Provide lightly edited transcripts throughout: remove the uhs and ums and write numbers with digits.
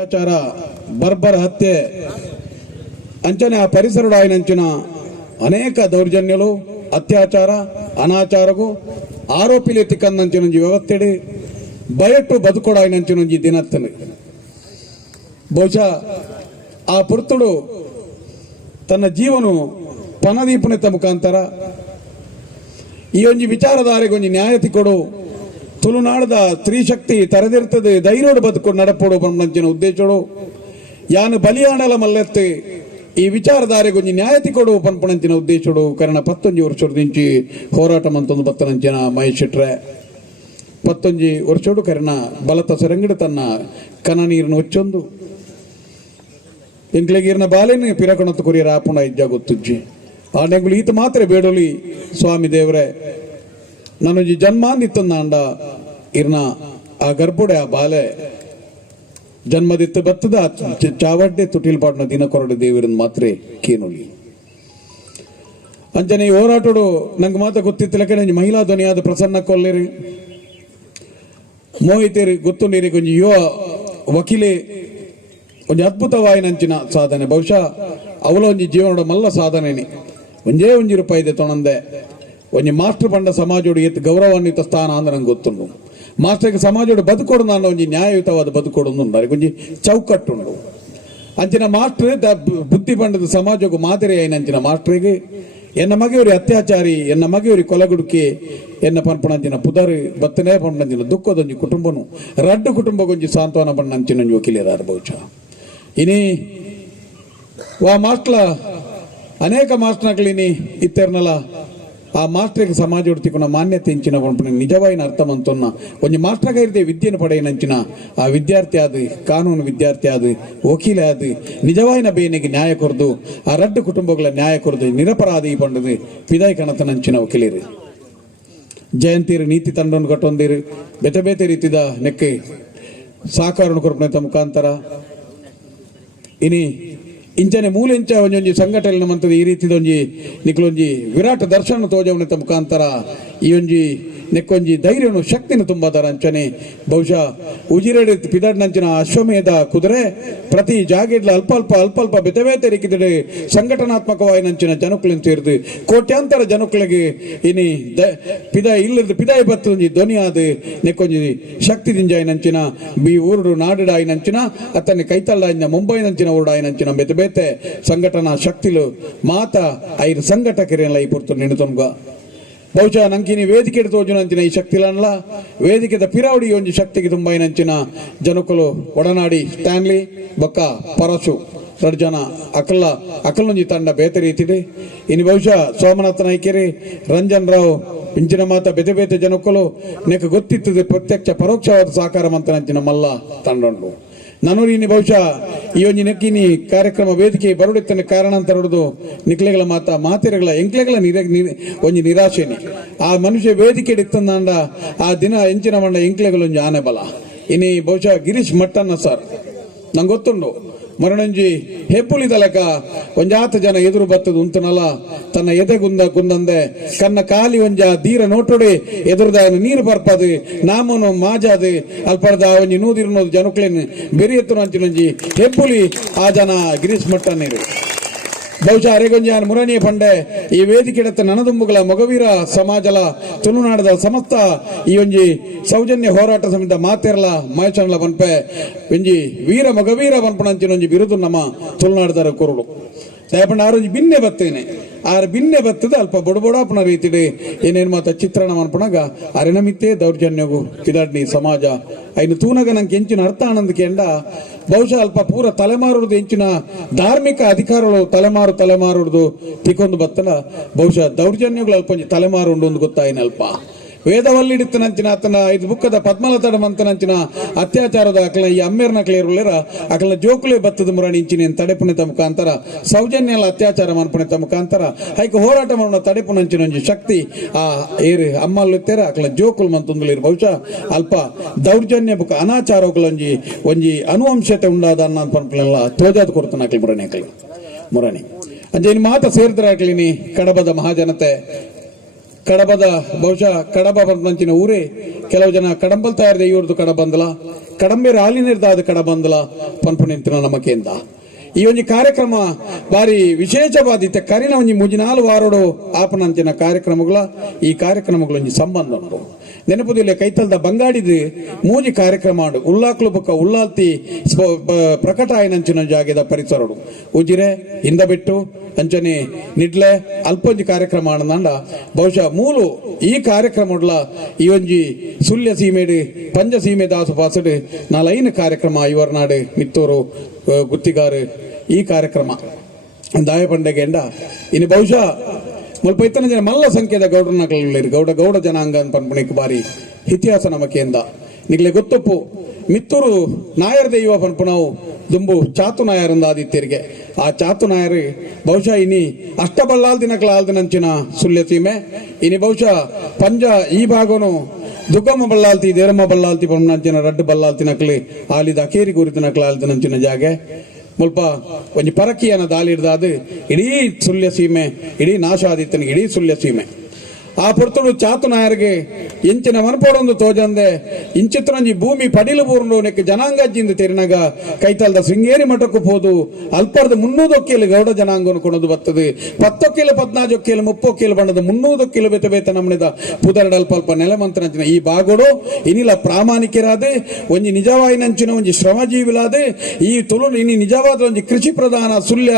ಅತ್ಯಾಚಾರ ಬರ್ಬರ ಹತ್ಯೆ ಅಂಚನೆ ಆ ಪರಿಸರ ಆಯ್ನಂಚಿನ ಅನೇಕ ದೌರ್ಜನ್ಯಗಳು ಅತ್ಯಾಚಾರ ಅನಾಚಾರಗೂ ಆರೋಪಿಲಿ ತಿಕ್ಕಂದಂಚಿನೊಂಜಿ ವ್ಯವಸ್ಥೆಡಿ ಬಯಟ್ಟು ಬದುಕೊಡಾಯ್ನಂಚಿನೊಂಜಿ ದಿನತ್ತನೆ ಬಹುಶಃ ಆ ಪುರ್ತುಡು ತನ್ನ ಜೀವನು ಪನದೀಪನೆತ ಮುಖಾಂತರ ಈ ಒಂಜಿ ವಿಚಾರಧಾರೆಗೆ ಒಂಜಿ ನ್ಯಾಯ ತಿಕ್ಕೊಡು ತುಳುನಾಡದ ಸ್ತ್ರೀ ಶಕ್ತಿ ತರದಿರ್ತದೆ ಧೈರ್ಯೋಡು ಬದುಕೊಂಡು ನಡಪೋಡು ಬಂದಂಚಿನ ಉದ್ದೇಶೋಡು ಯಾನು ಬಲಿಯಾಡಲ ಮಲ್ಲೆತ್ತೆ ಈ ವಿಚಾರಧಾರೆಗೆ ಒಂಜಿ ನ್ಯಾಯ ತಿಕ್ಕೊಡು ಪನ್ಪಣಂಚಿನ ಉದ್ದೇಶೋಡು ಕಾರಣ 11 ವರ್ಷದಿಂಚಿ ಹೋರಾಟ ಮಂತೊಂದು ಬತ್ತನಂಚಿನ ಮಹೇಶ್ ಶೆಟ್ರೆ 11 ವರ್ಷೋಡು ಕರೆನ ಬಲತ ಸರಂಗಡ ತನ್ನ ಕನ ನೀರನ್ನು ಒಚ್ಚೊಂದು ಎಂಕ್ಲೆಗೀರ್ನ ಬಾಲೆನ ಪಿರಕಣತ್ತು ಕೊರಿಯರ ಆಪುಣ ಇಜ್ಜ ಗೊತ್ತುಜ್ಜಿ ಆ ನೆಂಗುಲು ಈತ ಮಾತ್ರ ಬೇಡೋಲಿ ಸ್ವಾಮಿ ದೇವರೇ ನನ್ನೊಂಜಿ ಜನ್ಮಾಂದಿತ್ತಂದ ಅಂಡ ಇರ್ನ ಆ ಗರ್ಭುಡೆ ಆ ಬಾಲೆ ಜನ್ಮದಿತ್ತು ಬತ್ತದ ಚಾವಡ್ಡೆ ತುಟಿಲ್ ಪಾಡ್ನ ದಿನ ಕೊರಡೆ ದೇವರನ್ನ ಮಾತ್ರ ಕೇನೊಲಿ ಅಂಚನೆ ಈ ಹೋರಾಟೋಡು ನಂಗೆ ಮಾತ್ರ ಗೊತ್ತಿತ್ತಲಕ್ಕೆ ನಂಜಿ ಮಹಿಳಾ ಧ್ವನಿಯಾದ ಪ್ರಸನ್ನ ಕೊಲ್ಲೇರಿ ಮೋಹಿತೇರಿ ಗೊತ್ತುಂಡೇರಿ ಕೊಂಚ ಯುವ ವಕೀಲೆ ಒಂಜಿ ಅದ್ಭುತವಾಯಿನಂಚಿನ ಸಾಧನೆ ಬಹುಶಃ ಅವಳ ಒಂಜಿ ಜೀವನದ ಮಲ್ಲ ಸಾಧನೆ ಒಂಜೇ ಒಂಜಿ ರೂಪಾಯಿ ಇದೆ ತೊಣಂದೆ ಒಂಜಿ ಮಾಸ್ಟರ್ ಪಂಡ ಸಮಾಜೋಡು ಎತ್ತು ಗೌರವಾನ್ವಿತ ಸ್ಥಾನ ಅಂದ್ರೆ ನಂಗೆ ಗೊತ್ತುಂಡು ಮಾಸ್ಟರ್ಗೆ ಸಮಾಜೋಡು ಬದುಕೊಡು ನಾನು ಒಂಜಿ ನ್ಯಾಯಯುತವಾದ ಬದುಕೊಡು ಒಂಜಿ ಚೌಕಟ್ಟುಂಡು ಅಂಚಿನ ಮಾಸ್ಟರ್ ಬುದ್ಧಿ ಪಂಡದ ಸಮಾಜಕ್ಕೂ ಮಾದರಿ ಆಯ್ನಂಚಿನ ಮಾಸ್ಟರ್ಗೆ ಎನ್ನ ಮಗೆಯವ್ರಿ ಅತ್ಯಾಚಾರಿ ಎನ್ನ ಮಗೆಯವ್ರಿ ಕೊಲಗುಡುಕಿ ಎನ್ನ ಪನ್ಪಣಂಚಿನ ಪುದರ್ ಬತ್ತನೇ ಪಂಪಣಂಚಿನ ದುಃಖದೊಂಜಿ ಕುಟುಂಬನು ರಡ್ಡು ಕುಟುಂಬಗೊಂಜಿ ಸಾಂತ್ವನ ಪಣ್ಣಂಚಿನೊಂಜಿ ವಕೀಲರಾರು ಬಹುಶಃ ಇನಿ ವಾ ಮಾಸ್ಟ್ಲ ಅನೇಕ ಮಾಸ್ಟರ್ಗಳಿನಿ ಇತ್ತೆರ್ನಲ ಆ ಮಾಸ್ಟರ್ಗೆ ಸಮಾಜ ಉಡ್ತಿಕೊಂಡ ಮಾನ್ಯತೆ ಇಂಚಿನ ಪಂಪಣ ನಿಜವಾಯಿನ ಅರ್ಥ ಮಂತೊನ್ನ ಒಂಜಿ ಮಾಸ್ಟರ್ಗ ಇರದೆ ವಿದ್ಯೆನ ಪಡೆಯನಂಚಿನ ಆ ವಿದ್ಯಾರ್ಥಿ ಆದ ಕಾನೂನು ವಿದ್ಯಾರ್ಥಿ ಆದ ವಕೀಲ ಆದ ನಿಜವಾಯಿನ ಬೇನೆಗೆ ನ್ಯಾಯ ಕೊರದು ಆ ರಡ್ಡು ಕುಟುಂಬಗಳ ನ್ಯಾಯ ಕೊರದು ನಿರಪರಾಧಿ ಪಂಡದು ಪಿದಾಯಿ ಕಣತನಂಚಿನ ವಕೀಲರು ಜಯಂತಿರು ನೀತಿ ತಂಡವನ್ನು ಕಟ್ಟೊಂದಿರು ಬೇತೆ ಬೇತೆ ರೀತಿದ ನೆಕ್ಕೆ ಸಹಕಾರ ಕೊರಪಣದ ಮುಖಾಂತರ ಇನಿ ಇಂಚನೆ ಮೂಲೆಂಚ ಒಂಜೊಂಜಿ ಸಂಘಟನೆ ನಮ್ಮಂತದ ಈ ರೀತಿದೊಂಜಿ ನಿಕ್ಲೊಂಜಿ ವಿರಾಟ್ ದರ್ಶನ ತೋಜವನತ ಮುಖಾಂತರ ಈ ಒಂಜಿ ನೆಕ್ಕೊಂಜಿ ಧೈರ್ಯನು ಶಕ್ತಿನ ತುಂಬಾದಾರ ಅಂಚನೆ ಬಹುಶಃ ಉಜಿರೆಡೆ ಪಿದಾಡ್ನಂಚಿನ ಅಶ್ವಮೇಧ ಕುದುರೆ ಪ್ರತಿ ಜಾಗೆಡ್ಲ ಅಲ್ಪ ಬೇತೆ ಬೇತೆ ರೀತಿಡೆ ಸಂಘಟನಾತ್ಮಕವಾಯಿನಂಚಿನ ಜನಕ್ಕಳನ್ನು ಸೇರಿದು ಕೋಟ್ಯಾಂತರ ಜನಕ್ಕಳಿಗೆ ಇನಿ ಪಿದಾಯಿ ಇಲ್ಲದ ಪಿದಾಯಿ ಬತ್ತೊಂಜಿ ಧ್ವನಿ ಆದ ನೆಕ್ಕೊಂಜಿ ಶಕ್ತಿ ದಿಂಜಾಯಿನಂಚಿನ ಬಿ ಊರುಡು ನಾಡಿಡಾಯಿನಂಚಿನ ಅತ್ತನೆ ಕೈತಳ್ಳಾಯಿನ ಮುಂಬೈನಂಚಿನ ಊರುಡಾಯಿನಂಚಿನ ಬೇತೆ ಬೇತೆ ಸಂಘಟನಾ ಶಕ್ತಿಲು ಮಾತ ಐದು ಸಂಘಟಕರೆಲ್ಲ ಈ ಪುರ್ತು ನೆನೆತೊಂಗ ಬಹುಶಃ ನಂಕಿನಿ ವೇದಿಕೆ ತೋಜುನಂಚಿನ ಈ ಶಕ್ತಿಲನ್ಲ ವೇದಿಕೆದ ಪಿರಾವಡಿ ಒಂಜಿ ಶಕ್ತಿಗೆ ತುಂಬಾಯಿನಂಚಿನ ಜನಕುಲು ಒಡನಾಡಿ ಸ್ಟ್ಯಾನ್ಲಿ ಬೊಕ್ಕ ಪರಶು 2 ಜನ ಅಕಲ್ಲೊಂಜಿ ತಂಡ ಬೇತೆ ರೀತಿದೆ ಇನ್ನು ಬಹುಶಃ ಸೋಮನಾಥ ನಾಯ್ಕೆರೆ ರಂಜನ್ ರಾವ್ ಇಂಚಿನ ಮಾತ ಬೇತೆ ಬೇತೆ ಜನಕುಲು ನೆಕ್ ಗೊತ್ತಿತ್ತದೆ ಪ್ರತ್ಯಕ್ಷ ಪರೋಕ್ಷವಾದ ಸಹಕಾರ ಮಂತನಂಚಿನ ಮಲ್ಲ ತಂಡ ಉಂಟು ನನೂರಿನಿ ಬಹುಶಃ ಈ ಒಂಜಿ ನೆಕ್ಕಿನಿ ಕಾರ್ಯಕ್ರಮ ವೇದಿಕೆ ಬರುಡಿತ್ತನೆ ಕಾರಣಾಂತರ ಹೊಡೆದು ನಿಕ್ಲೆಗಳ ಮಾತೆರೆಗಳ ಎಂಕ್ಲೆಗಳ ಒಂಜಿ ನಿರಾಶೆನಿ ಆ ಮನುಷ್ಯ ವೇದಿಕೆ ಇತ್ತಂದ ಆ ದಿನ ಎಂಚಿನ ಮಂಡ ಎಂಕ್ಲೆಗಳೊಂಜಿ ಆನೆ ಬಲ ಇನಿ ಬಹುಶಃ ಗಿರೀಶ್ ಮಟ್ಟನ್ನ ಸರ್ ನಂಗೆ ಗೊತ್ತುಂಡು ಮರಣಂಜಿ ಹೆಪ್ಪುಳಿದ ಲೆಕ್ಕ ಒಂಜಾತ ಜನ ಎದುರು ಬತ್ತದು ಉಂತನಲ್ಲ ತನ್ನ ಎದೆ ಗುಂದಂದೆ ಕನ್ನ ಕಾಲಿ ಒಂಜ ಧೀರ ನೋಟೊಡೆ ಎದುರುದ ನೀರು ಬರ್ಪದು ನಾಮನು ಮಾಜಾದು ಅಲ್ಪರ್ದ ಒಂಜಿ ನೂದಿರ್ನೋದು ಜನಕ್ಲೇನು ಬೆರಿ ಎತ್ತುನ ಅಂಚಿನೊಂಜಿ ಹೆಪ್ಪುಲಿ ಆ ಜನ ಗಿರೀಶ್ ಮಟ್ಟನೇರು ಬಹುಶಃ ಅರೆಗೊಂಜಿ ಮುರಣಿಯ ಪಂಡೆ ಈ ವೇದಿಕೆ ನನದುಂಬುಗಳ ಮೊಗವೀರ ಸಮಾಜಲ ತುಳುನಾಡದ ಸಮಸ್ತ ಈ ಒಂಜಿ ಸೌಜನ್ಯ ಹೋರಾಟ ಸಮಿತ ಮಾತೆರ್ಲ ಮಹೇಶನ್ಲ ಪನ್ಪೆ ಒಂಜಿ ವೀರ ಮೊಗವೀರ ಪನ್ಪಣಂಚಿನೊಂಜಿ ಬಿರುದು ನಮ್ಮ ತುಳುನಾಡದರ ಕೊರಳು ದಯಪಂಡ ಆರೊಂಜಿ ಬಿನ್ನೆ ಬತ್ತೇನೆ ಆರು ಬಿನ್ನೆ ಬತ್ತದ ಅಲ್ಪ ಬೊಡಬೊಡಾಪನ ರೀತಿಡೆ ಏನೇನು ಮಾತ ಚಿತ್ರಣ ಮನ್ಪಣಗ ಅರೆನ ಮಿತ್ತೇ ದೌರ್ಜನ್ಯಗು ಕಿದಾಡ್ನಿ ಸಮಾಜ ಐನು ತೂನಗ ನಂಗೆ ಎಂಚಿನ ಅರ್ಥ ಆನಂದಕ್ಕೆ ಎಂಡ ಬಹುಶಃ ಅಲ್ಪ ಪೂರ ತಲೆಮಾರುದು ಎಂಚಿನ ಧಾರ್ಮಿಕ ಅಧಿಕಾರಗಳು ತಲೆಮಾರುದು ತಿಕ್ಕೊಂದು ಬತ್ತಲ ಬಹುಶಃ ದೌರ್ಜನ್ಯಗಳು ಅಲ್ಪ ತಲೆಮಾರು ಉಂಡು ಒಂದು ಗೊತ್ತಾಯಿನ ಅಲ್ಪ ವೇದವಲ್ಲಿಡಿತ್ತನಂಚಿನ ಆತನ 5 ಬುಕ್ಕದ ಪದ್ಮಲತಡ ಮಂತನಂಚಿನ ಅತ್ಯಾಚಾರದ ಅಕಲ ಈ ಅಮ್ಮೇರ್ನ ಕ್ಲೇರುಲೇರ ಅಕಲ ಜೋಕುಲೆ ಬತ್ತದ ಮುರಾಣಿ ಇಂಚಿನ ತಡೆಪುಣಿತ ಮುಖಾಂತರ ಸೌಜನ್ಯಲ ಅತ್ಯಾಚಾರ ಮನ್ಪುಣಿತ ಮುಖಾಂತರ ಹೈಕ ಹೋರಾಟ ಮಾಡೋಣ ತಡೆಪುಣಂಚಿನ ಒಂಜಿ ಶಕ್ತಿ ಆ ಏರು ಅಮ್ಮಲ್ಲಿತ್ತೇರ ಅಕಲ ಜೋಕುಲ್ ಮಂತೊಂದುಲೇರು ಬಹುಶಃ ಅಲ್ಪ ದೌರ್ಜನ್ಯ ಬುಕ್ಕ ಅನಾಚಾರಗಳೊಂಜಿ ಒಂಜಿ ಅನುವಂಶತೆ ಉಂಡಾದ ಅನ್ನ ಪನ್ಪುಳೆಲ್ಲ ತೋಜಾದ ಕೊಡ್ತಾನ ಅಕಲಿ ಮುರಾಣಿ ಅಂಜೆ ಇನ್ನು ಮಾತ ಸೇರಿದ್ರೆ ಅಕಲಿನಿ ಕಡಬದ ಮಹಾಜನತೆ ಕಡಬದ ಬಹುಶಃ ಕಡಬ ಬಂದಂಚಿನ ಊರೇ ಕೆಲವು ಜನ ಕಡಂಬಲ್ ತಯಾರಿದ ಇವ್ರದ್ದು ಕಡಬಂದಲ ಕಡಂಬೆ ರಾಲಿನಿರ್ದಾದ ಕಡಬಂದಲ ಪನ್ಪುಣಿಂತಿನ ನಮಕೆಂದ ಈ ಒಂದು ಕಾರ್ಯಕ್ರಮ ಬಾರಿ ವಿಶೇಷವಾದಿತ್ತೆ ಕರಿನ ಒಂಜಿ ಮುಜಿನಾಲು ವಾರೋಡು ಆಪನಂಚಿನ ಕಾರ್ಯಕ್ರಮಗಳ ಈ ಕಾರ್ಯಕ್ರಮಗಳ ಒಂಜಿ ಸಂಬಂಧ ಉಂಟು ನೆನಪುದಿಲ್ಲ ಕೈತಲ್ದ ಬಂಗಾಡಿದ ಮೂಜಿ ಕಾರ್ಯಕ್ರಮ ಉಲ್ಲಾಕ್ಲು ಬೊಕ್ಕ ಉಲ್ಲಾಲ್ತಿ ಪ್ರಕಟ ಆಯ್ನಂಚಿನ ಜಾಗದ ಪರಿಸರಡು ಉಜಿರೆ ಹಿಂದ ಬಿಟ್ಟು ಅಂಚನೆ ನಿಡ್ಲೆ ಅಲ್ಪೊಂಜಿ ಕಾರ್ಯಕ್ರಮ ಆನಂದ ಬಹುಶಃ ಮೂಲು ಈ ಕಾರ್ಯಕ್ರಮಡ್ಲ ಈ ಒಂಜಿ ಸುಳ್ಯ ಸೀಮೆಡು ಪಂಜ ಸೀಮೆ ದಾಸು ಪಾಸಡು ನಾಲೈನ ಕಾರ್ಯಕ್ರಮ ಇವರ್ನಾಡು ಮಿತ್ತೂರು ಗುತ್ತಿಗಾರು ಈ ಕಾರ್ಯಕ್ರಮ ದಾಯ ಪಂಡೆಗೆ ಇನ್ನು ಬಹುಶಃ ಮುಲ್ಪ ಇತ್ತನ ಜನ ಮಲ್ಲ ಸಂಖ್ಯೆದ ಗೌಡನಗಳಿರು ಗೌಡ ಜನಾಂಗ ಅಂತ ಪನ್ಪುಣಿಕ್ ಬಾರಿ ಇತಿಹಾಸ ನಮಕೆಂದ ನಿಗ್ಲೆ ಗೊತ್ತಪ್ಪು ಮಿತ್ತೂರು ನಾಯರ್ ದೈವ ಪನ್ಪುಣವು ದುಂಬು ಚಾತು ನಾಯರಿಂದ ಆದಿತ್ಯರಿಗೆ ಆ ಚಾತು ನಾಯರು ಬಹುಶಃ ಇನಿ ಅಷ್ಟಬಲ್ಲಾಲ್ ದಿನಕ್ಲಾಲ್ದಿನಂಚಿನ ಸುಳ್ಯ ಸೀಮೆ ಇನಿ ಬಹುಶಃ ಪಂಜ ಈ ಭಾಗನು ದುಗ್ಗಮ್ಮ ಬಲ್ಲಾಲ್ತಿ ದೇರಮ್ಮ ಬಲ್ಲಾಲ್ತಿ ಪಂಪನಂಚಿನ ರಡ್ಡು ಬಲ್ಲಾಲ್ತಿ ನಕ್ಲಿ ಆಲಿದ ಅಕೇರಿ ಗುರಿತ ನಕ್ಲಾಲ್ದಿನಂಚಿನ ಜಾಗೆ ಮುಲ್ಪ ಒಂಜಿ ಪರಕಿಯನ ದಾಲಿಡ್ದಾದ ಇಡೀ ಸುಳ್ಯ ಸೀಮೆ ಇಡೀ ನಾಶ ಆದಿತ್ಯನಿಗೆ ಇಡೀ ಸುಳ್ಯ ಸೀಮೆ ಆ ಪುರ್ತುಡು ಚಾತು ನಾಯರ್ಗೆ ಇಂಚಿನ ಮನಪೋಡೊಂದು ತೋಜಂದೆ ಇಂಚಿತ್ತನೊಂಜಿ ಭೂಮಿ ಪಡಿಲು ಬೂರ್ಂಡು ನೆಕ್ ಜನಾಂಗಜ್ಜಿಂದ ತೆರಿನಾಗ ಕೈತಲ್ದ ಶೃಂಗೇರಿ ಮಠಕ್ಕೂ ಹೋದು ಅಲ್ಪರ್ದ 300 ಒಕ್ಕೇಲು ಗೌಡ ಜನಾಂಗನು ಕೊಣದು ಬರ್ತದೆ 10 ಒಕ್ಕೇಲು 14 ಒಕ್ಕೇಲು 30 ಒಕ್ಕೇಲು ಬಣ್ಣದ 300 ಒಕ್ಕೇಲು ಬೇತ ಬೇತ ನಮ್ಮನೆದ ಪುದರಡಲ್ಪ ನೆಲೆಮಂತ್ರನಂಚಿನ ಈ ಬಾಗೋಡು ಇನಿಲ ಪ್ರಾಮಾಣಿಕರಾದ ಒಂಜಿ ನಿಜವಾಯಿನಂಚಿನ ಒಂಜಿ ಶ್ರಮಜೀವಿಲಾದ ಈ ತುಳು ಇನಿ ನಿಜವಾದ ಒಂಜಿ ಕೃಷಿ ಪ್ರಧಾನ ಸುಳ್ಯ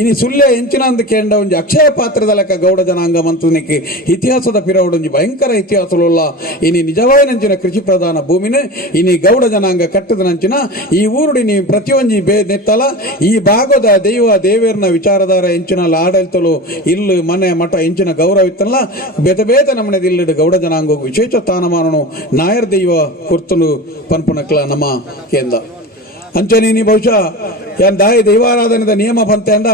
ಇನಿ ಸುಳ್ಯ ಎಂಚಿನ ಅಂದ ಕೇಂಡ ಒಂಜಿ ಅಕ್ಷಯ ಪಾತ್ರದ ಲೆಕ್ಕ ಗೌಡ ಜನಾಂಗ ಮಂತ್ರನಿಕ್ಕೆ ಇತಿಹಾಸದ ಪಿರವಡು ಒಂಜಿ ಭಯಂಕರ ಇತಿಹಾಸವುಳ್ಳ ಇನಿ ನಿಜವಾಯಿನಂಚಿನ ಕೃಷಿ ಪ್ರಧಾನ ಭೂಮಿನ ಇನಿ ಗೌಡ ಜನಾಂಗ ಕಟ್ಟದ ನಂಚಿನ ಈ ಊರುಡಿ ನೀವು ಪ್ರತಿಯೊಂಜಿ ನೆತ್ತಲ ಈ ಭಾಗದ ದೈವ ದೇವೇರ್ನ ವಿಚಾರಧಾರ ಎಂಚಿನಲ್ಲ ಆಡಳಿತಲು ಇಲ್ಲು ಮನೆ ಮಠ ಎಂಚಿನ ಗೌರವ ಇತ್ತಲ್ಲ ಬೇತ ಬೇತ ನಮ್ಮನೆದ ಇಲ್ಲಿಡು ಗೌಡ ಜನಾಂಗ ವಿಶೇಷ ಸ್ಥಾನಮಾನನು ನಾಯರ್ ದೈವ ಕುರ್ತನು ಪನ್ಪುನಕ್ಲ ನಮ್ಮ ಕೇಂದ್ರ ಅಂಚನೀನಿ ಬಹುಶಃ ಯಾನ್ ದಾಯ ದೈವಾರಾಧನೆದ ನಿಯಮ ಬಂತೆ ಅಂಡ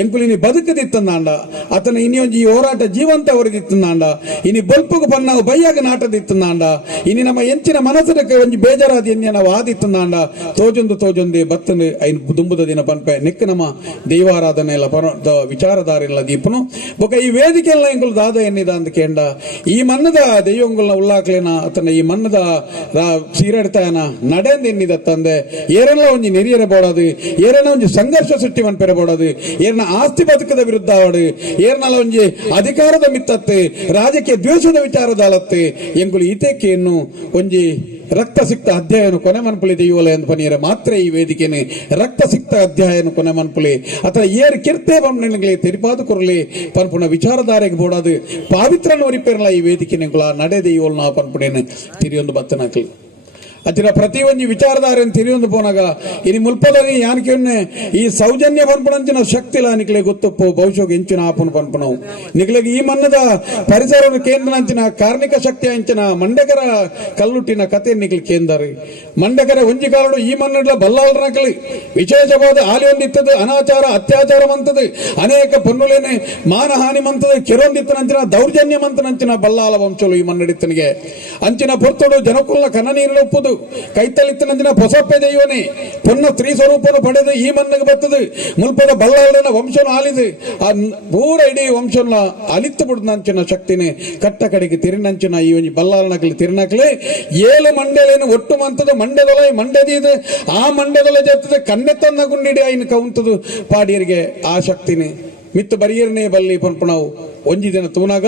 ಎಂಕುಲಿನಿ ಬದುಕದಿತ್ತಂದಾಂಡ ಅತನ ಇನಿ ಒಂಜಿ ಹೋರಾಟ ಜೀವಂತ ಹೊರದಿತ್ತಂದಾಂಡ ಇನಿ ಬಲ್ಪುಗು ಪನ್ನಾಗ ಬಯ್ಯಾಗ ನಾಟದಿತ್ತಂದಾಂಡ ಇನಿ ನಮ್ಮ ಎಂಚಿನ ಮನಸ್ಸದಕ್ಕೆ ಒಂಜಿ ಬೇಜಾರಾದ ಎನ್ಯನ ವಾದಿತ್ತಂದಾಂಡ ತೋಜೊಂದು ಬತ್ತನು ಐನ್ ದುಂಬುದ ದಿನ ಪನ್ಪೆ ನೆಕ್ ನಮ್ಮ ದೈವಾರಾಧನೆ ಎಲ್ಲ ವಿಚಾರಧಾರ ಎಲ್ಲ ದೀಪನು ಬೊಕ ಈ ವೇದಿಕೆ ಎಲ್ಲ ಎಂಕುಲು ದಾದ ಎನ್ನಿದ ಅಂತ ಕೇಂಡ ಈ ಮನ್ನದ ದೈವಂಗುಲ್ನ ಉಳ್ಳಾಕ್ಲೇನ ಅತನ ಈ ಮನ್ನದ ಸೀರೆಡ್ತಾಯನ ನಡೆಂದ ಎನ್ನಿದ ತಂದೆ ಏರೆಲ್ಲ ಒಂಜಿ ನೆರಿಯರೆ ಬೋಡದು ಏರನ ಒಂಜಿ ಸಂಘರ್ಷ ಸೃಷ್ಟಿ ಮನ್ಪೆರಬೋಡದು ಏರ್ನ ಆಸ್ತಿ ಬದುಕದ ವಿರುದ್ಧ ಆವಡು ಏರ್ನಲ ಒಂಜಿ ಅಧಿಕಾರದ ಮಿತ್ತತ್ತೆ ರಾಜಕೀಯ ದ್ವೇಷದ ವಿಚಾರದ ಅಲತ್ತೆ ಎಂಗುಲು ಈತೆಕೆಯನ್ನು ಒಂಜಿ ರಕ್ತ ಸಿಕ್ತ ಅಧ್ಯಾಯನ ಕೊನೆ ಮನ್ಪುಲಿ ದೆಯ್ಯೋಲೆ ಅಂತ ಪನಿಯರೆ ಮಾತ್ರ ಈ ವೇದಿಕೆನೆ ರಕ್ತ ಸಿಕ್ತ ಅಧ್ಯಾಯನ ಕೊನೆ ಮನ್ಪುಲಿ ಅಥವಾ ಏರ್ ಕಿರ್ತೆ ಬಣ್ಣಗಳಿಗೆ ತೆರಿಪಾದು ಕೊರಲಿ ಪನ್ಪುಣ ವಿಚಾರಧಾರೆಗೆ ಬೋಡದು ಪಾವಿತ್ರನ ಒರಿಪೇರಲ್ಲ ಈ ವೇದಿಕೆನೆ ನಡೆ ದೆಯ್ಯೋಲ್ ನಾ ಪನ್ಪುಣೇನು ತಿರಿಯೊಂದು ಬತ್ತನಕ್ಲಿ ಅತಿನ ಪ್ರತಿ ಒಂಜಿ ವಿಚಾರಧಾರೆ ತಿರಿಯೊಂದು ಪೋನಾಗ ಇನಿ ಮುಲ್ಪದಲ್ಲಿ ಯಾನಕ್ಕೆ ಈ ಸೌಜನ್ಯ ಪನ್ಪುಣಂಚಿನ ಶಕ್ತಿ ನಿಕ್ಲೆ ಗೊತ್ತಪ್ಪು ಬಹುಶಃ ಎಂಚಿನ ಆಪುನ ಪನ್ಪುಣವು ನಿಕ್ಲೆಗೆ ಈ ಮನ್ನದ ಪರಿಸರ ಕೇಂದ್ರಂಚಿನ ಕಾರ್ಮಿಕ ಶಕ್ತಿ ಅಂಚಿನ ಮಂಡಕರ ಕಲ್ಲುಟ್ಟಿನ ಕತೆ ನಿಕ್ಲಿ ಕೇಂದ್ರ ಮಂಡಕರ ಒಂಜಿ ಕಾಲಡು ಈ ಮನ್ನಡ್ಲ ಬಲ್ಲಾಳನಕಲಿ ವಿಶೇಷವಾದ ಆಲಿ ಒಂದಿತ್ತದು ಅನಾಚಾರ ಅತ್ಯಾಚಾರ ಮಂತದು ಅನೇಕ ಪನ್ನುಲೇನೆ ಮಾನಹಾನಿ ಮಂತದು ಕೆರೊಂದಿತ್ತನಂಚಿನ ದೌರ್ಜನ್ಯ ಮಂತನಂಚಿನ ಬಲ್ಲಾಳ ವಂಶಲು ಈ ಮನ್ನಡಿತ್ತನಿಗೆ ಅಂಚಿನ ಪೊರ್ತೊಡು ಜನಕುಲ್ಲ ಕನ್ನ ನೀರಿನ ಒಪ್ಪುದು ಕೈತಲಿತ್ತನಂಚಿನ ಹೊಸಪ್ಪೆ ದೈವನೇ ಪೊನ್ನ ಸ್ತ್ರೀ ಸ್ವರೂಪನು ಪಡೆದು ಈ ಮನ್ನಗೆ ಬರ್ತದೆ ಮುಲ್ಪದ ಬಲ್ಲಾಳನ ವಂಶನು ಆಲಿದು ಆ ಪೂರ ಇಡೀ ವಂಶನ ಅಲಿತ್ತು ಬಿಡುದಂಚಿನ ಶಕ್ತಿನೇ ಕಟ್ಟ ಕಡೆಗೆ ತಿರಿನಂಚಿನ ಈ ಒಂಜಿ ಬಲ್ಲಾಳನಕಲಿ ತಿರಿನಕಲಿ 7 ಮಂಡ್ಯಲೇನು ಒಟ್ಟು ಮಂತದ ಮಂಡ್ಯದೊಳ ಮಂಡ್ಯದಿದೆ ಆ ಮಂಡ್ಯದೊಳ ಜರ್ತದೆ ಕಣ್ಣೆತ್ತನ್ನ ಗುಂಡಿಡಿ ಐನ್ ಕೌಂತದು ಪಾಡಿಯರಿಗೆ ಆ ಶಕ್ತಿನೇ ಮಿತ್ತು ಬರಿಯರ್ನೇ ಬಲ್ಲಿ ಪನ್ಪುಣವು ಒಂಜಿ ದಿನ ತೂನಾಗ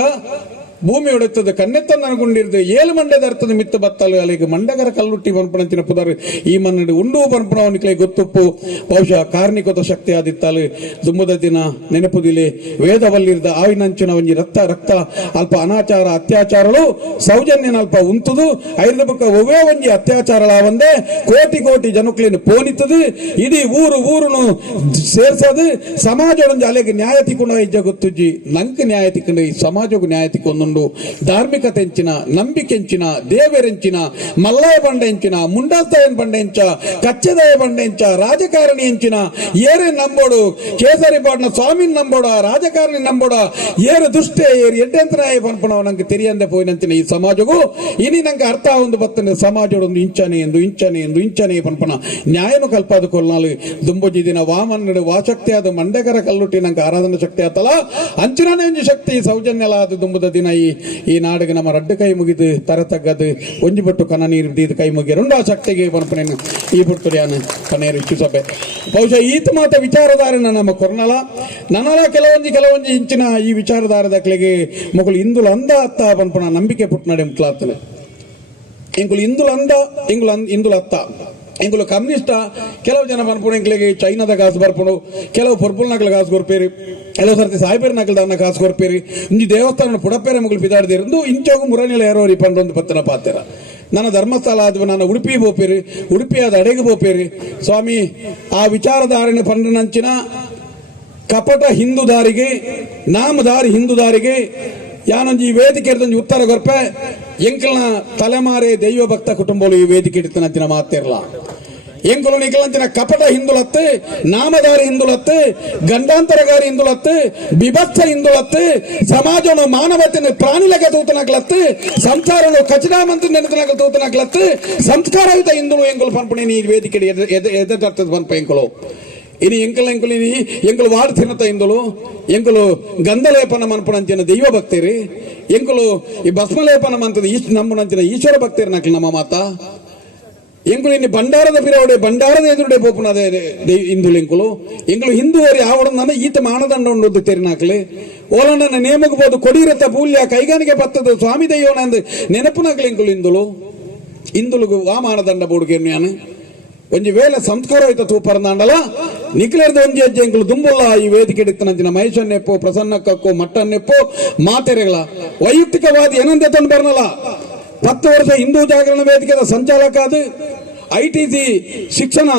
ಭೂಮಿ ಹೊಡೆತದ ಕಣ್ಣೆತ್ತನ್ನ ಅನ್ಕೊಂಡಿರ್ದು 7 ಮಂಡ್ಯದ ಅರ್ಥದ ಮಿತ್ತ ಬತ್ತಲು ಅಲ್ಲಿಗೆ ಮಂಡಗರ ಕಲ್ಲುಟ್ಟಿ ಪನ್ಪಣಂಚಿನ ಪುದರ್ ಈ ಮನ್ನಡು ಉಂಡು ಪನ್ಪಣವನಿಕ್ಲೆ ಗೊತ್ತುಪ್ಪು ಬಹುಶಃ ಕಾರ್ಣಿಕದ ಶಕ್ತಿ ಆದಿತ್ತಲು ದುಂಬುದ ದಿನ ನೆನಪುದಿಲೆ ವೇದವಲ್ಲಿರ್ದ ಆವಿನಂಚಿನ ಒಂಜಿ ರಕ್ತ ಅಲ್ಪ ಅನಾಚಾರ ಅತ್ಯಾಚಾರಗಳು ಸೌಜನ್ಯನ ಅಲ್ಪ ಉಂತುದು ಐದು ಬುಕ್ಕ ಒವೇ ಒಂಜಿ ಅತ್ಯಾಚಾರಳ ಒಂದೇ ಕೋಟಿ ಜನಕ್ಲೇನು ಪೋನಿತದು ಇಡೀ ಊರುನು ಸೇರ್ಸದು ಸಮಾಜ ಅಲೆಗೆ ನ್ಯಾಯ ತಿಕ್ಕೊಂಡು ಇಜ್ಜ ಗೊತ್ತುಜ್ಜಿ ನಂಗೆ ನ್ಯಾಯ ತಿಕ್ಕೊಂಡು ಈ ಸಮಾಜಕ್ಕೂ ನ್ಯಾಯ ತಿಕ್ಕೊಂಡು ಧಾರ್ಮಿಕತೆ ಎಂಚಿನ ನಂಬಿಕೆ ಎಂಚಿನ ದೇವರೆಂಚಿನ ಮಲ್ಲಯ ಬಂಡ ಎಂಚಿನ ಮುಂಡಾಸ್ತಯನ್ ಬಂಡ ಎಂಚ ಕಚ್ಚದಯ ಬಂಡ ಎಂಚ ರಾಜಕಾರಣಿ ಎಂಚಿನ ಏರೆ ನಂಬೋಡು ಕೇಸರಿ ಬಾಡ್ನ ಸ್ವಾಮಿ ನಂಬೋಡ ರಾಜಕಾರಣಿ ನಂಬೋಡ ಏರು ದುಷ್ಟೇ ಏರು ಎಡ್ಡೆಂತನಾಯ ಪನ್ಪಣವ ನಂಗೆ ತೆರಿಯಂದೆ ಪೋಯಿನಂಚಿನ ಈ ಸಮಾಜಗೂ ಇನಿ ನಂಗೆ ಅರ್ಥ ಒಂದು ಬತ್ತನೆ ಸಮಾಜದೊಂದು ಇಂಚನೆ ಪನ್ಪಣ ನ್ಯಾಯನು ಕಲ್ಪಾದ ಕೊಲ್ನಾಲು ದುಂಬುಜಿ ದಿನ ವಾಮನ್ನಡು ವಾಶಕ್ತಿ ಆದ ಮಂಡಗರ ಕಲ್ಲುಟ್ಟಿ ನಂಗೆ ಆರಾಧನಾ ಶಕ್ತಿ ಆತಲ್ಲ ಅಂಚಿನೇ ಒಂಜಿ ಶಕ್ತಿ ಸೌಜನ್ಯಲಾದ ದುಂಬುದ ದಿನ ಈ ನಾಡಿಗೆ ನಮ್ಮ ರಡ್ಡು ಕೈ ಮುಗಿದು ತರ ತಗ್ಗದು ಒಂಜಿ ಬೊಟ್ಟು ಕನ ನೀರು ದೀದು ಕೈ ಮುಗಿ ರುಂಡ ಶಕ್ತಿಗೆ ಪನ್ಪನೇನು ಈ ಬುಡ್ತುಡಿಯಾನು ಕನೇರು ಇಚ್ಚು ಸಭೆ ಬಹುಶಃ ಈತ ಮಾತ ವಿಚಾರಧಾರೆನ ನಮ್ಮ ಕೊರ್ನಲ ನನಲ ಕೆಲವೊಂದು ಇಂಚಿನ ಈ ವಿಚಾರಧಾರದಕ್ಲೆಗೆ ಮಗಳು ಇಂದುಲು ಅಂದ ಅತ್ತ ಪನ್ಪನ ನಂಬಿಕೆ ಪುಟ್ನಡೆ ಮುಟ್ಲಾತ್ತಲೆ ಇಂಗುಲು ಇಂದುಲು ಅಂದ ಇಂದುಲು ಅತ್ತ ಇಂಗುಲು ಕಮ್ಯುನಿಸ್ಟ ಕೆಲವು ಜನ ಪನ್ಪುಣ ಇಂಕ್ಲೆಗೆ ಚೈನಾದ ಕಾಸು ಬರ್ಪುಣು ಕೆಲವು ಪೊರ್ಪುಲ್ನಾಗ್ಲ ಕಾಸು ಕೊರ್ಪೇರಿ ಕೆಲವು ಸರ್ತಿ ಸಾಯ್ಬೇರ್ ನಗಲ್ದನ್ನ ಕಾಸು ಕೊರ್ಪೇರಿ ಇಂಜಿ ದೇವಸ್ಥಾನ ಪುಡಪೇರೆ ಮಗಳು ಪಿದಾಡ್ದಿರಂದು ಇಂಚೋಗು ಮುರನೆಲ ಯಾರೋರಿ ಪಂಡೊಂದು ಪತ್ತಿನ ಪಾತೆರ ನನ್ನ ಧರ್ಮಸ್ಥಳ ಆದ್ವ ನನ್ನ ಉಡುಪಿ ಬೋಪೇರಿ ಉಡುಪಿ ಆದ ಅಡೆಗೆ ಬೋಪೇರಿ ಸ್ವಾಮಿ ಆ ವಿಚಾರಧಾರಣೆ ಪಂಡನಂಚಿನ ಕಪಟ ಹಿಂದೂ ದಾರಿಗೆ ನಾಮದಾರಿ ಹಿಂದೂ ದಾರಿಗೆ ಯಾನೊಂದು ಈ ವೇದಿಕೆ ಉತ್ತರ ಗೊರ್ಪೆ ಎಂಕಲ್ನ ತಲೆಮಾರೆ ದೈವ ಭಕ್ತ ಕುಟುಂಬಗಳು ಈ ವೇದಿಕೆ ಇಡ್ತಾನಂತಿನ ಮಾತಿರಲ್ಲ ಎಂಕಲು ನಿಕಲಂತಿನ ಕಪಟ ಹಿಂದುಲತ್ತು ನಾಮದಾರಿ ಹಿಂದುಲತ್ತು ಗಂಡಾಂತರಗಾರಿ ಹಿಂದುಲತ್ತು ಬಿಭತ್ಸ ಹಿಂದುಲತ್ತು ಸಮಾಜನು ಮಾನವತೆಯನ್ನು ಪ್ರಾಣಿಲಗೆ ತೂತನಾಗ್ಲತ್ತು ಸಂಸಾರನು ಕಚಡಾಮಂತ ನೆನತನಾಗ ತೂತನಾಗ್ಲತ್ತು ಸಂಸ್ಕಾರಯುತ ಹಿಂದುಳು ಎಂಕಲು ಪನ್ಪುಣಿ ಈ ವೇದಿಕೆ ಎದರ್ತದ ಪನ್ಪ ಎಂಕಲು ಇನಿ ಎಂಕಲು ವಾಡ್ ತಿನ್ನತ ಇಂದಲು ಎಂಕಲು ಗಂಧಲೇಪನ ಮನ್ಪುಣಂಚಿನ ದೈವ ಭಕ್ತೇರಿ ಎಂಕಲು ಈ ಭಸ್ಮಲೇಪನ ಮಂತದ ನಮ್ಮನಂಚಿನ ಈಶ್ವರ ಭಕ್ತೇರಿ ನಾಕಲ್ ನಮ್ಮ ಮಾತ ಎಂಕಲು ಇನ್ನು ಬಂಡಾರದ ಪಿರವಡೆ ಬಂಡಾರದ ಎದುರುಡೆ ಪೋಪುನದೇ ಇಂದುಲು ಎಂಕಲು ಹಿಂದೂವರಿ ಆವಡನ್ನ ಈತ ಮಾನದಂಡ ಉಂಡು ತೆರಿನಾಕ್ಲೆ ಓಲನ್ನ ನೇಮకు పోదు కొడిరత పూల్య కైగానికే పత్తదు స్వామి దయ్యోనంద నెనపునకలు ఎంకులు ఇందులకు ఆ మానదండ బోడుకేర్యాను ಒಂಜಿ ವೇಳೆ ಸಂಸ್ಕಾರಯುತ ತೂಪರಂದಾಂಡಲ ನಿಖಿಲೇರ್ದ ಒಂಜಿ ಅಜ್ಜೆ ಎಂಕಲು ದುಂಬುಲ್ಲ ಈ ವೇದಿಕೆ ಎಡಿತನಂಚಿನ ಮಹೇಶನ್ನೆಪ್ಪೋ ಪ್ರಸನ್ನಕ್ಕೋ ಮಟ್ಟನ್ನೆಪ್ಪೋ ಮಾತೆರೆಗಳ ವೈಯಕ್ತಿಕವಾದಿ ಏನಂದೆ ತಂದು ಬರ್ನಲ್ಲ 10 ವರ್ಷ ಹಿಂದೂ ಜಾಗರಣ ವೇದಿಕೆದ ಸಂಚಾಲಕ ಅದು ಐಟಿಸಿ ಶಿಕ್ಷಣ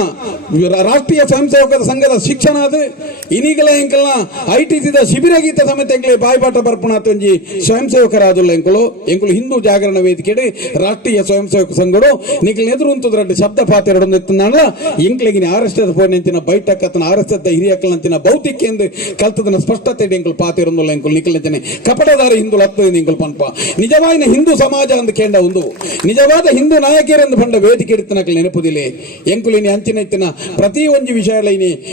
ರಾಷ್ಟ್ರೀಯ ಸ್ವಯಂ ಸೇವಕರ ಸಂಘದ ಶಿಕ್ಷಣ ಅದು ಇನಿಗಲ ಎಂಕಲ್ನ ಐಟಿಸಿದ ಶಿಬಿರ ಗೀತ ಸಮೇತ ಎಂಕಲೆ ಬಾಯ್ಪಾಟ ಬರ್ಪುಣಾತ್ ಒಂಜಿ ಸ್ವಯಂ ಸೇವಕರಾದುಲ್ಲ ಎಂಕಲು ಹಿಂದೂ ಜಾಗರಣ ವೇದಿಕೆ ರಾಷ್ಟ್ರೀಯ ಸ್ವಯಂ ಸೇವಕ ಸಂಘಡು ನಿಖಲ್ ಎದುರುಂತದ್ರಡ್ಡು ಶಬ್ದ ಪಾತೆರಡು ಎತ್ತನಾಳ ಎಂಕ್ಲೆಗಿನ ಆರ್ಎಸ್ಎಸ್ ಫೋರ್ನಂಚಿನ ಬೈಟಕ್ ಅತನ ಆರ್ಎಸ್ಎಸ್ ಹಿರಿಯಕ್ಕಲಂಚಿನ ಭೌತಿಕ ಎಂದು ಕಲ್ತದನ ಸ್ಪಷ್ಟತೆ ಎಂಕಲು ಪಾತೆರೊಂದುಲ್ಲ ಎಂಕಲು ನಿಖಲಂಚನೆ ಕಪಟದಾರ ಹಿಂದೂ ಹತ್ತದ ಎಂಕಲು ಪನ್ಪ ನಿಜವಾದ ಹಿಂದೂ ಸಮಾಜ ಅಂದು ಕೇಂಡ ಒಂದು ನಿಜವಾದ ಹಿಂದೂ ನಾಯಕಿಯರೆಂದು ಪಂಡ ವೇದಿಕೆ ಎಡಿತನಕಲ್ ನೆನಪುದಿಲ್ಲ ಎಂಕುಲಿನಿ ಅಂಚಿನ ಇತ್ತಿನ ಪ್ರತಿ ಒಂಜಿ ವಿಷಯ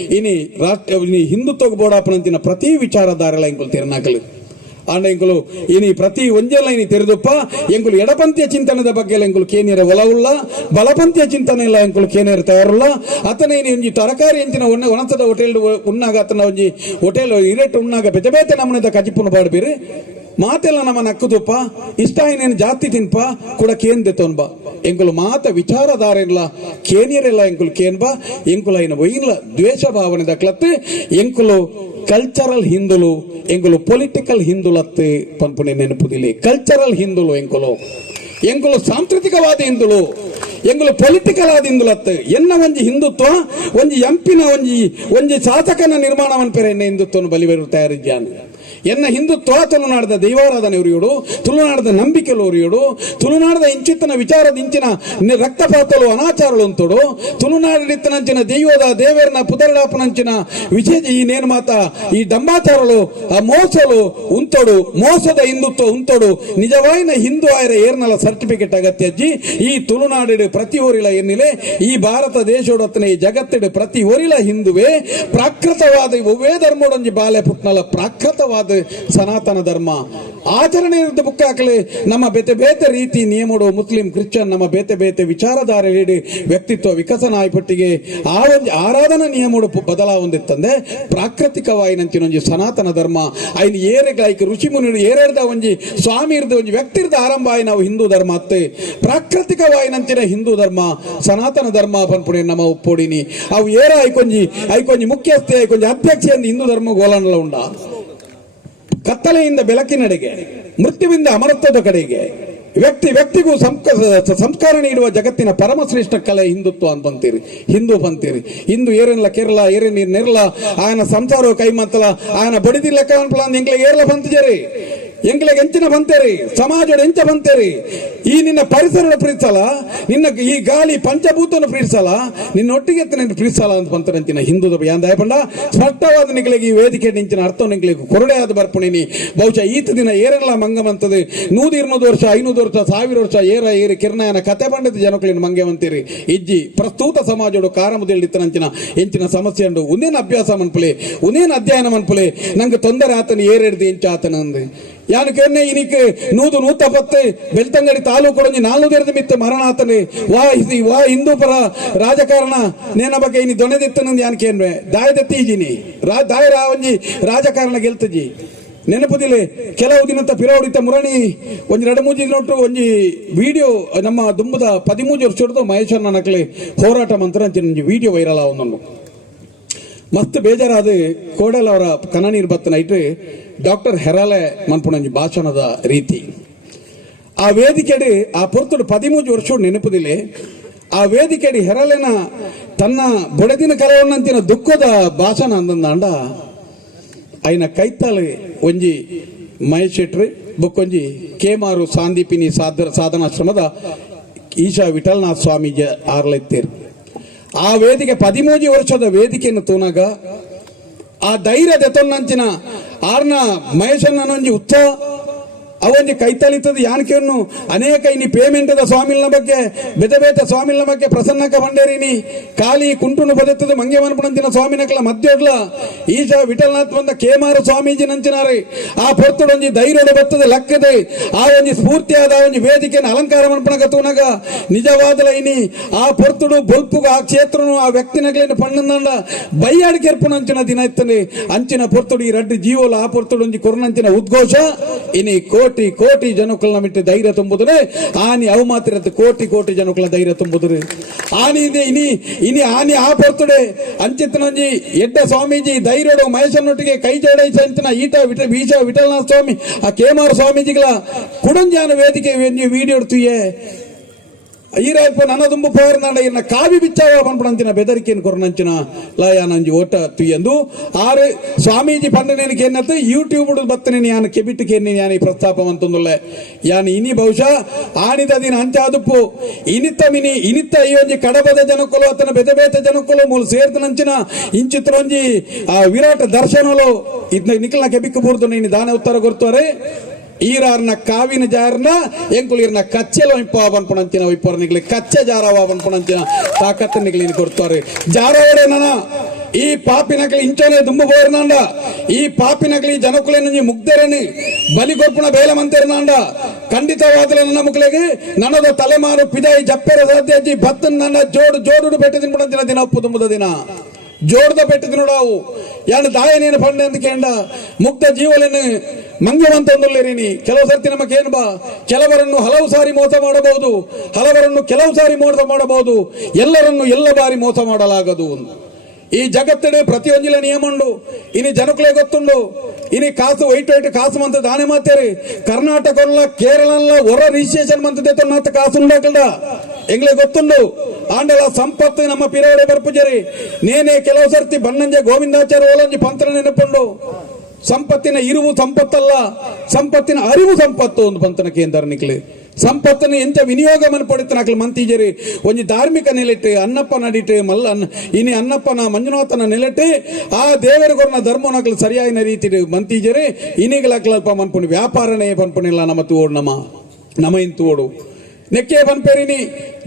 ಇನಿ ಹಿಂದುತ್ವ ಬೋಡಾಪನಂತಿನ ಪ್ರತಿ ವಿಚಾರಧಾರೆಲ್ಲ ಎಂಕುಲು ತಿರ್ನಾಕಲು ಆಂಡ ಎಂಕುಲು ಇನಿ ಪ್ರತಿ ಒಂಜೆಲ್ಲ ಇನಿ ತೆರೆದಪ್ಪ ಎಂಕುಲು ಎಡಪಂಥೀಯ ಚಿಂತನದ ಬಗ್ಗೆ ಎಂಕುಲು ಕೇನಿಯರ ಒಲವುಲ್ಲ ಬಲಪಂಥೀಯ ಚಿಂತನೆ ಇಲ್ಲ ಎಂಕುಲು ಕೇನಿಯರ ತಯಾರುಲ್ಲ ಅತನ ಇನಿ ಒಂಜಿ ತರಕಾರಿ ಎಂಚಿನ ಒಣಸದ ಹೋಟೆಲ್ ಉಣ್ಣಾಗ ಅತನ ಒಂಜಿ ಹೋಟೆಲ್ ಇರೆಟ್ ಉಣ್ಣಾಗ ಬೆತೆ ಬೇತೆ ನಮ್ಮನೆದ ಕಜಿಪುನ ಬಾಡ್ಬೀರಿ ಮಾತೆಲ್ಲ ನಮ್ಮ ನಕ್ಕುದಪ್ಪ ಇಷ್ಟ ಇನ್ನೇನು ಜಾಸ್ತಿ ತಿನ್ಪ ಕೂಡ ಕೇನ್ ದೆತೋನ್ಬ ಎಂಕುಲು ಮಾತ ವಿಚಾರಧಾರೆಲ್ಲ ಕೇನಿಯರೆಲ್ಲ ಎಂಕುಲು ಕೇನ್ಬಾ ಎಂಕುಲ ಐನ ಒಯ್ಲ ದ್ವೇಷ ಭಾವನೆ ದಕ್ಲತ್ತು ಎಂಕುಲು ಕಲ್ಚರಲ್ ಹಿಂದುಲು ಎಂಕುಲು ಪೊಲಿಟಿಕಲ್ ಹಿಂದುಲತ್ತು ಪನ್ಪುಣೆ ನೆನಪುದಿಲ್ಲ ಕಲ್ಚರಲ್ ಹಿಂದುಲು ಎಂಕುಲು ಸಾಂಸ್ಕೃತಿಕವಾದ ಹಿಂದುಲು ಎಂಕುಲು ಪೊಲಿಟಿಕಲ್ ಆದ ಹಿಂದುಲತ್ತು ಎನ್ನ ಒಂಜಿ ಹಿಂದುತ್ವ ಒಂಜಿ ಎಂಪಿನ ಒಂಜಿ ಶಾಸಕನ ನಿರ್ಮಾಣ ಮನ್ಪೆರೆ ಎನ್ನ ಹಿಂದುತ್ವನು ಬಲಿವೆರು ತಯಾರಿಜ್ಞಾನ ಎನ್ನ ಹಿಂದುತ್ವ ತುಳುನಾಡದ ದೈವಾರಾಧನೆ ಉರಿಯೋಡು ತುಳುನಾಡದ ನಂಬಿಕೆಲು ಉರಿಯೋಡು ತುಳುನಾಡದ ಇಂಚಿತ್ತನ ವಿಚಾರದ ಇಂಚಿನ ರಕ್ತಪಾತಲು ಅನಾಚಾರಗಳು ಅಂತೋಡು ತುಳುನಾಡಿತ್ತನಂಚಿನ ದೈವದ ದೇವೇರನ ಪುದರಡಾಪನಂಚಿನ ವಿಶೇಷ ಈ ನೇನು ಮಾತ ಈ ಡಂಬಾಚಾರಗಳು ಆ ಮೋಸಲು ಉಂತೋಡು ಮೋಸದ ಹಿಂದುತ್ವ ಉಂತೋಡು ನಿಜವಾಯಿನ ಹಿಂದೂ ಆಯ್ರ ಏರ್ನಲ ಸರ್ಟಿಫಿಕೇಟ್ ಅಗತ್ಯ ಅಜ್ಜಿ ಈ ತುಳುನಾಡಿಡು ಪ್ರತಿ ಓರಿಲ ಎನ್ನಿಲೆ ಈ ಭಾರತ ದೇಶೋಡತ್ತನೆ ಈ ಜಗತ್ತಿಡು ಪ್ರತಿ ಓರಿಲ ಹಿಂದುವೆ ಪ್ರಾಕೃತವಾದ ಒವ್ವೇ ಧರ್ಮೋಡೊಂಜಿ ಬಾಲೆ ಪುಟ್ನಲ ಪ್ರಾಕೃತವಾದ ಸನಾತನ ಧರ್ಮ ಆಚರಣೆ ಇರುತ್ತೆ ಬುಕ್ ಹಾಕಲಿ ನಮ್ಮ ಬೇತೆ ಬೇತೆ ರೀತಿ ನಿಯಮಡು ಮುಸ್ಲಿಂ ಕ್ರಿಶ್ಚಿಯನ್ ನಮ್ಮ ಬೇತೆ ಬೇತೆ ವಿಚಾರಧಾರೆ ನೀಡಿ ವ್ಯಕ್ತಿತ್ವ ವಿಕಸನ ಆಯ್ಪಟ್ಟಿಗೆ ಆ ಒಂದು ಆರಾಧನಾ ನಿಯಮಡು ಬದಲಾವೊಂದಿತ್ತಂದೆ ಪ್ರಾಕೃತಿಕವಾಗಿ ನಂಚಿನೊಂಜಿ ಸನಾತನ ಧರ್ಮ ಐನ್ ಏರೆಗಾಯ್ಕೆ ಋಷಿ ಮುನಿ ಏರೇರ್ದ ಒಂಜಿ ಸ್ವಾಮಿ ಇರ್ದ ಒಂಜಿ ವ್ಯಕ್ತಿ ಇರ್ದ ಆರಂಭ ಆಯ್ ನಾವು ಹಿಂದೂ ಧರ್ಮ ಅತ್ತೆ ಪ್ರಾಕೃತಿಕವಾಗಿ ನಂಚಿನ ಹಿಂದೂ ಧರ್ಮ ಸನಾತನ ಧರ್ಮ ಪನ್ಪುಣಿ ನಮ್ಮ ಒಪ್ಪೋಡಿನಿ ಅವು ಏರ ಐಕೊಂಜಿ ಮುಖ್ಯಸ್ಥೆ ಐಕೊಂಜಿ ಅಧ್ಯಕ್ಷೆ ಎಂದು ಹಿಂದೂ ಧರ್ಮ ಗೋಲನಲ ಉಂಡ ಕತ್ತಲೆಯಿಂದ ಬೆಳಕಿನೆಡೆಗೆ ಮೃತ್ಯುವಿಂದ ಅಮರತ್ವದ ಕಡೆಗೆ ವ್ಯಕ್ತಿಗೂ ಸಂಸ್ಕಾರ ನೀಡುವ ಜಗತ್ತಿನ ಪರಮಶ್ರೇಷ್ಠ ಕಲೆ ಹಿಂದುತ್ವ ಅಂತ ಬಂತೀರಿ ಹಿಂದೂ ಬಂತೀರಿ ಹಿಂದೂ ಏರೆಲ್ಲ ಕೇರಳ ಏರೆ ನೀರು ನೆರಳ ಆಯನ ಸಂಸಾರ ಕೈ ಮತ್ತಲ ಆಯನ ಬಡಿದಿ ಲೆಕ್ಕ ಅನ್ಪಲ ಎಂಕ್ಲೆ ಏರ್ಲ ಬಂತಿಜರಿ ಎಂಕ್ಲೆಗೆ ಎಂಚಿನ ಬಂತೇರಿ ಸಮಾಜದ ಎಂಚ ಬಂತೇರಿ ಈ ನಿನ್ನ ಪರಿಸರ ಪ್ರೀತಿಸಲ್ಲ ನಿನ್ನ ಈ ಗಾಳಿ ಪಂಚಭೂತವನ್ನು ಪ್ರೀತಿಸಲ್ಲ ನಿನ್ನ ಒಟ್ಟಿಗೆ ಪ್ರೀತಿಸಲ್ಲ ಅಂತ ಬಂತಾರಂತಿನ ಹಿಂದೂ ಯಾಂದ ಪಂಡ ಸ್ಪಷ್ಟವಾದ ನಿಗಳಿಗೆ ಈ ವೇದಿಕೆ ನಿಂಚಿನ ಅರ್ಥ ನಿಗಳಿಗೆ ಕೊರಡೆ ಆದ ಬರ್ಪುಣಿನಿ ಬಹುಶಃ ಈತ ದಿನ ಏರೆಲ್ಲ ಮಂಗ ಬಂತದೆ 100 ವರ್ಷ 500 ವರ್ಷ 1000 ವರ್ಷ ಏರಿ ಕಿರಣಯನ ಕತೆ ಬಂಡದ ಜನಕಲಿನ ಮಂಗೆ ಬಂತೀರಿ ಇಜ್ಜಿ ಪ್ರಸ್ತುತ ಸಮಾಜೋಡು ಕಾರಮುದಿಲ್ಲಿತ್ತನಂಚಿನ ಎಂಚಿನ ಸಮಸ್ಯೆ ಉಂಡು ಉನೇನು ಅಭ್ಯಾಸ ಮನ್ಪುಲೆ ಉನೇನು ಅಧ್ಯಯನ ಮನ್ಪುಲೆ ನಂಗೆ ತೊಂದರೆ ಆತನ ಏರೆಡ್ದು ಎಂಚ ಆತನ ಅಂದೆ ಯಾನಕ್ಕೆ ಇನಿಕ್ 110 ಬೆಳ್ತಂಗಡಿ ತಾಲೂಕು 4 ಮಿತ್ತ ಮರಣಾತನೆ ವಾ ಹಿಂದೂ ಪರ ರಾಜಕಾರಣ ನೇನ ಬಗ್ಗೆ ಇನಿ ದೊಣೆದಿತ್ತನಂದು ಯಾನಕೇನ್ವೆ ದಾಯದತ್ತೀಜಿನಿ ದಾಯರ ಒಂಜಿ ರಾಜಕಾರಣ ಗೆಲ್ತಜಿ ನೆನಪುದಿಲ್ಲ ಕೆಲವು ದಿನದ ಪಿರವಡಿತ ಮುರಣಿ ಒಂಜಿ 2-3 ದಿನೊಟ್ಟು ಒಂಜಿ ವಿಡಿಯೋ ನಮ್ಮ ದುಂಬದ 13 ವರ್ಷದ ಮಹೇಶ್ವರನ ನಕಲೆ ಹೋರಾಟ ಮಂತ್ರ ಅಂತ ವಿಡಿಯೋ ವೈರಲ್ ಆವೊಂದು ಮಸ್ತ್ ಬೇಜಾರಾದ ಕೋಡೆಲ್ ಅವರ ಕನನೀರ್ ಬತ್ತನ ಇಟ್ರೆ ಡಾಕ್ಟರ್ ಹೆರಾಲೆ ಮನ್ಪುಣಂಜಿ ಭಾಷಣದ ರೀತಿ ಆ ವೇದಿಕೆಡಿ ಆ ಪೊರ್ತುಡು 13 ವರ್ಷ ನೆನಪುದಿಲ್ಲ ಆ ವೇದಿಕೆಡಿ ಹೆರಾಲೆನ ತನ್ನ ಬೊಡೆದಿನ ಕಲವನ್ನಂತಿನ ದುಃಖದ ಭಾಷಣ ಅಂದಂದಾಂಡ ఆయన ಕೈತಾಳು ಒಂಜಿ ಮಹೇಶ್ ಶೆಟ್ರು ಬೊಕ್ಕೊಂಜಿ ಕೇಮಾರು ಸಾಂದೀಪಿನಿ ಸಾಧನಾಶ್ರಮದ ಈಶಾ ವಿಠಲನಾಥ ಸ್ವಾಮೀಜಿ ಆರ್ಲೆತ್ತೇರು ಆ ವೇದಿಕೆ 13 ವರ್ಷದ ವೇದಿಕೆಯನ್ನು ತೂನಾಗ ಆ ಧೈರ್ಯ ದೆತೊನ್ನಂಚಿನ ಆರ್ನ ಮಹೇಶನ್ನೊಂಜಿ ಉತ್ಸವ ಅವೊಂಜಿ ಕೈತಲಿತದ ಯಾನಕೆಯನ್ನು ಅನೇಕ ಇನಿ ಪೇಮೆಂಟದ ಸ್ವಾಮಿಲ್ನ ಬಗ್ಗೆ ಬೆದಬೇತ ಸ್ವಾಮಿಲ್ನ ಬಗ್ಗೆ ಪ್ರಸನ್ನಕ ಬಂಡೇರಿನಿ ಖಾಲಿ ಕುಂಟುನು ಬದುತ್ತದ ಮಂಗೆ ಮನ್ಪುಣಂಚಿನ ಸ್ವಾಮಿನಕಲ ಮಧ್ಯೋಡ್ಲ ಈಶಾ ವಿಠಲನಾಥ್ ಬಂದ ಕೇಮಾರು ಸ್ವಾಮೀಜಿ ನಂಚಿನಾರಿ ಆ ಪೊರ್ತೊಡೊಂಜಿ ಧೈರ್ಯದ ಬತ್ತದ ಲೆಕ್ಕದೆ ಆ ಒಂಜಿ ಸ್ಫೂರ್ತಿಯಾದ ಒಂಜಿ ವೇದಿಕೆಯನ್ನು ಅಲಂಕಾರ ಮನ್ಪುಣಕ ತೂನಗ ನಿಜವಾದಲ ಇನಿ ಆ ಪೊರ್ತುಡು ಬೊಲ್ಪುಗ ಆ ಕ್ಷೇತ್ರನು ಆ ವ್ಯಕ್ತಿನಕಲೇನು ಪಣ್ಣಂದ ಬೈಯಾಡಿಕೆ ಅಂಚಿನ ದಿನ ಇತ್ತನೆ ಅಂಚಿನ ಪೊರ್ತುಡು ಈ ರಡ್ಡು ಜೀವೋಲ ಆ ಪೊರ್ತುಡು ಒಂಜಿ ಕೊರನಂಚಿನ ಉದ್ಘೋಷ ಇನಿ ಕೋಟಿ ಕೋಟಿ ಜನಕ್ಕಳನ್ನ ಮಿಟ್ಟು ಧೈರ್ಯ ತುಂಬುದ್ರೆ ಆನಿ ಅವು ಮಾತ್ರ ಕೋಟಿ ಕೋಟಿ ಜನಕ್ಕಳ ಧೈರ್ಯ ತುಂಬುದ್ರೆ ಆನಿ ಇನಿ ಆನಿ ಆ ಪೊರ್ತುಡೆ ಅಂಚಿತ್ತನೊಂಜಿ ಎಡ್ಡ ಸ್ವಾಮೀಜಿ ಧೈರ್ಯಡು ಮಹೇಶನೊಟ್ಟಿಗೆ ಕೈ ಜೋಡೈಸ ಅಂಚಿನ ಈಶಾ ವಿಠಲನಾಥ ಸ್ವಾಮಿ ಆ ಕೇಮಾರು ಸ್ವಾಮೀಜಿಗಳ ಕುಡಂಜಾನ ವೇದಿಕೆ ವಿಡಿಯೋ ಎಡ್ತೀಯೇ ಈರಾಯ್ಪ ನನ್ನ ತುಂಬ ಪೋರ್ನಾಡ ಇನ್ನ ಕಾವಿ ಬಿಚ್ಚಾವ ಪನ್ಪಡಂಚಿನ ಬೆದರಿಕೆಯನ್ನು ಕೊರನಂಚಿನ ಲಯಾನಂಜಿ ಓಟ ತುಯ್ಯಂದು ಆರು ಸ್ವಾಮೀಜಿ ಪಂಡನೇನಿಗೆ ಏನತ್ತೆ ಯೂಟ್ಯೂಬ್ ಬತ್ತನೆ ಯಾನ ಕೆಬಿಟ್ಟಿಗೆ ಯಾನ ಈ ಪ್ರಸ್ತಾಪ ಅಂತಂದುಲ್ಲೆ ಯಾನ್ ಇನಿ ಬಹುಶಃ ಆಣಿದ ದಿನ ಅಂಚಾದುಪ್ಪು ಇನಿತ್ತ ಈ ಒಂಜಿ ಕಡಬದ ಜನಕ್ಕಲು ಅತನ ಬೆದಬೇತ ಜನಕ್ಕಲು ಮೂಲ ಸೇರ್ತನಂಚಿನ ಇಂಚಿತ್ರೊಂಜಿ ಆ ವಿರಾಟ ದರ್ಶನಲು ಇದ್ನ ನಿಖಲ್ನ ಕೆಬಿಕ್ಕ ಬೂರ್ದು ಇನಿ ದಾನ ಉತ್ತರ ಕೊಡ್ತಾರೆ ಈರಾರ್ನ ಕಾವಿನ ಜಾರನ ಎಂಕುಲಿರ್ನ ಕಚ್ಚೆಲ ಪನ್ಪಣಂಚಿನ ವಿಪರ್ನಿಗ್ಲಿ ಕಚ್ಚೆ ಜಾರವ ಪನ್ಪಣಂಚಿನ ತಾಕತ್ತ ನಿಗ್ಲಿನ ಕೊಡ್ತಾರೆ ಜಾರವಡೆ ನನ ಈ ಪಾಪಿನಕಲಿ ಇಂಚೋನೆ ದುಂಬು ಬೋರ್ನಾಂಡ ಈ ಪಾಪಿನಕಲಿ ಜನಕುಲೇನ ಮುಗ್ಧರೇನಿ ಬಲಿ ಕೊರ್ಪುಣ ಬೇಲ ಮಂತೇರ್ನಾಂಡ ಖಂಡಿತವಾದ ನನ್ನ ಮಕ್ಕಳಿಗೆ ನನ್ನದ ತಲೆಮಾರು ಪಿದಾಯಿ ಜಪ್ಪೆರ ಸಾಧ್ಯ ಬತ್ತನ್ ನನ್ನ ಜೋಡು ಬೆಟ್ಟ ತಿನ್ಪಣಂಚಿನ ದಿನ ಉಪ್ಪು ದಿನ ಜೋಡದ ಬೆಟ್ಟ ತಿನ್ನೋಡಾವು ಯಾನು ದಾಯನೇನು ಪಂಡೆ ಅಂತ ಕೇಂಡ ಮುಕ್ತ ಜೀವಲೇನು ಮಂಗ್ಯವಂತೊಂದುಲ್ಲೇರಿನಿ ಕೆಲವು ಸರ್ತಿ ನಮಗೇನು ಬಾ ಕೆಲವರನ್ನು ಹಲವು ಸಾರಿ ಮೋಸ ಮಾಡಬಹುದು ಹಲವರನ್ನು ಕೆಲವು ಸಾರಿ ಮೋಸ ಮಾಡಬಹುದು ಎಲ್ಲರನ್ನು ಎಲ್ಲ ಬಾರಿ ಮೋಸ ಮಾಡಲಾಗದು ಈ ಜಗತ್ತಿನ ಪ್ರತಿಯೊಂದಿಲ ನಿಯಮ ಉಂಡು ಇನಿ ಜನಕುಲೇ ಗೊತ್ತುಂಡು ಇನಿ ಕಾಸು ವೈಟ್ ಕಾಸು ಮಂತ ದಾನೆ ಮಾತೇರಿ ಕರ್ನಾಟಕ ಕೇರಳ ಹೊರ ರಿಜಿಸ್ಟ್ರೇಷನ್ ಮಂತ ಕಾಸು ಉಂಡಾಕಲ್ಡ ಎಂಗ್ಲೇ ಗೊತ್ತುಂಡು ಆಂಡಲ ಸಂಪತ್ತು ನಮ್ಮ ಪಿರವಡೆ ಬರ್ಪುಜರಿ ನೇನೆ ಕೆಲವು ಸರ್ತಿ ಬಣ್ಣಂಜೆ ಗೋವಿಂದಾಚಾರ್ಯ ಓಲಂಜಿ ಪಂತ್ರ ನೆನಪುಂಡು ಸಂಪತ್ತಿನ ಇರುವು ಸಂಪತ್ತಲ್ಲ ಸಂಪತ್ತಿನ ಅರಿವು ಸಂಪತ್ತು ಒಂದು ಪಂತನ ಕೇಂದ್ರ ನಿಕ್ಲಿ ಸಂಪತ್ತನ್ನು ಎಂತ ವಿನಿಯೋಗ ಮನ್ಪಡಿತನಕ್ಲು ಮಂತೀಜರಿ ಒಂಜಿ ಧಾರ್ಮಿಕ ನೆಲೆಟ್ಟು ಅನ್ನಪ್ಪ ನಡಿಟ್ಟು ಇನಿ ಅನ್ನಪ್ಪನ ಮಂಜುನಾಥನ ನೆಲೆಟ್ಟು ಆ ದೇವರಿಗೊರ್ನ ಧರ್ಮನಕ್ಲು ಸರಿಯಾದ ರೀತಿ ಮಂತೀಜರಿ ಇನಿಗಳಕ್ಲಲ್ಪ ಮನ್ಪುಣಿ ವ್ಯಾಪಾರನೇ ಪನ್ಪುಣಿಲ್ಲ ನಮ್ಮ ತೋಡು ನಮ್ಮ ಇಂತೋಡು ನೆಕ್ಕೆ ಪನ್ಪೇರಿನಿ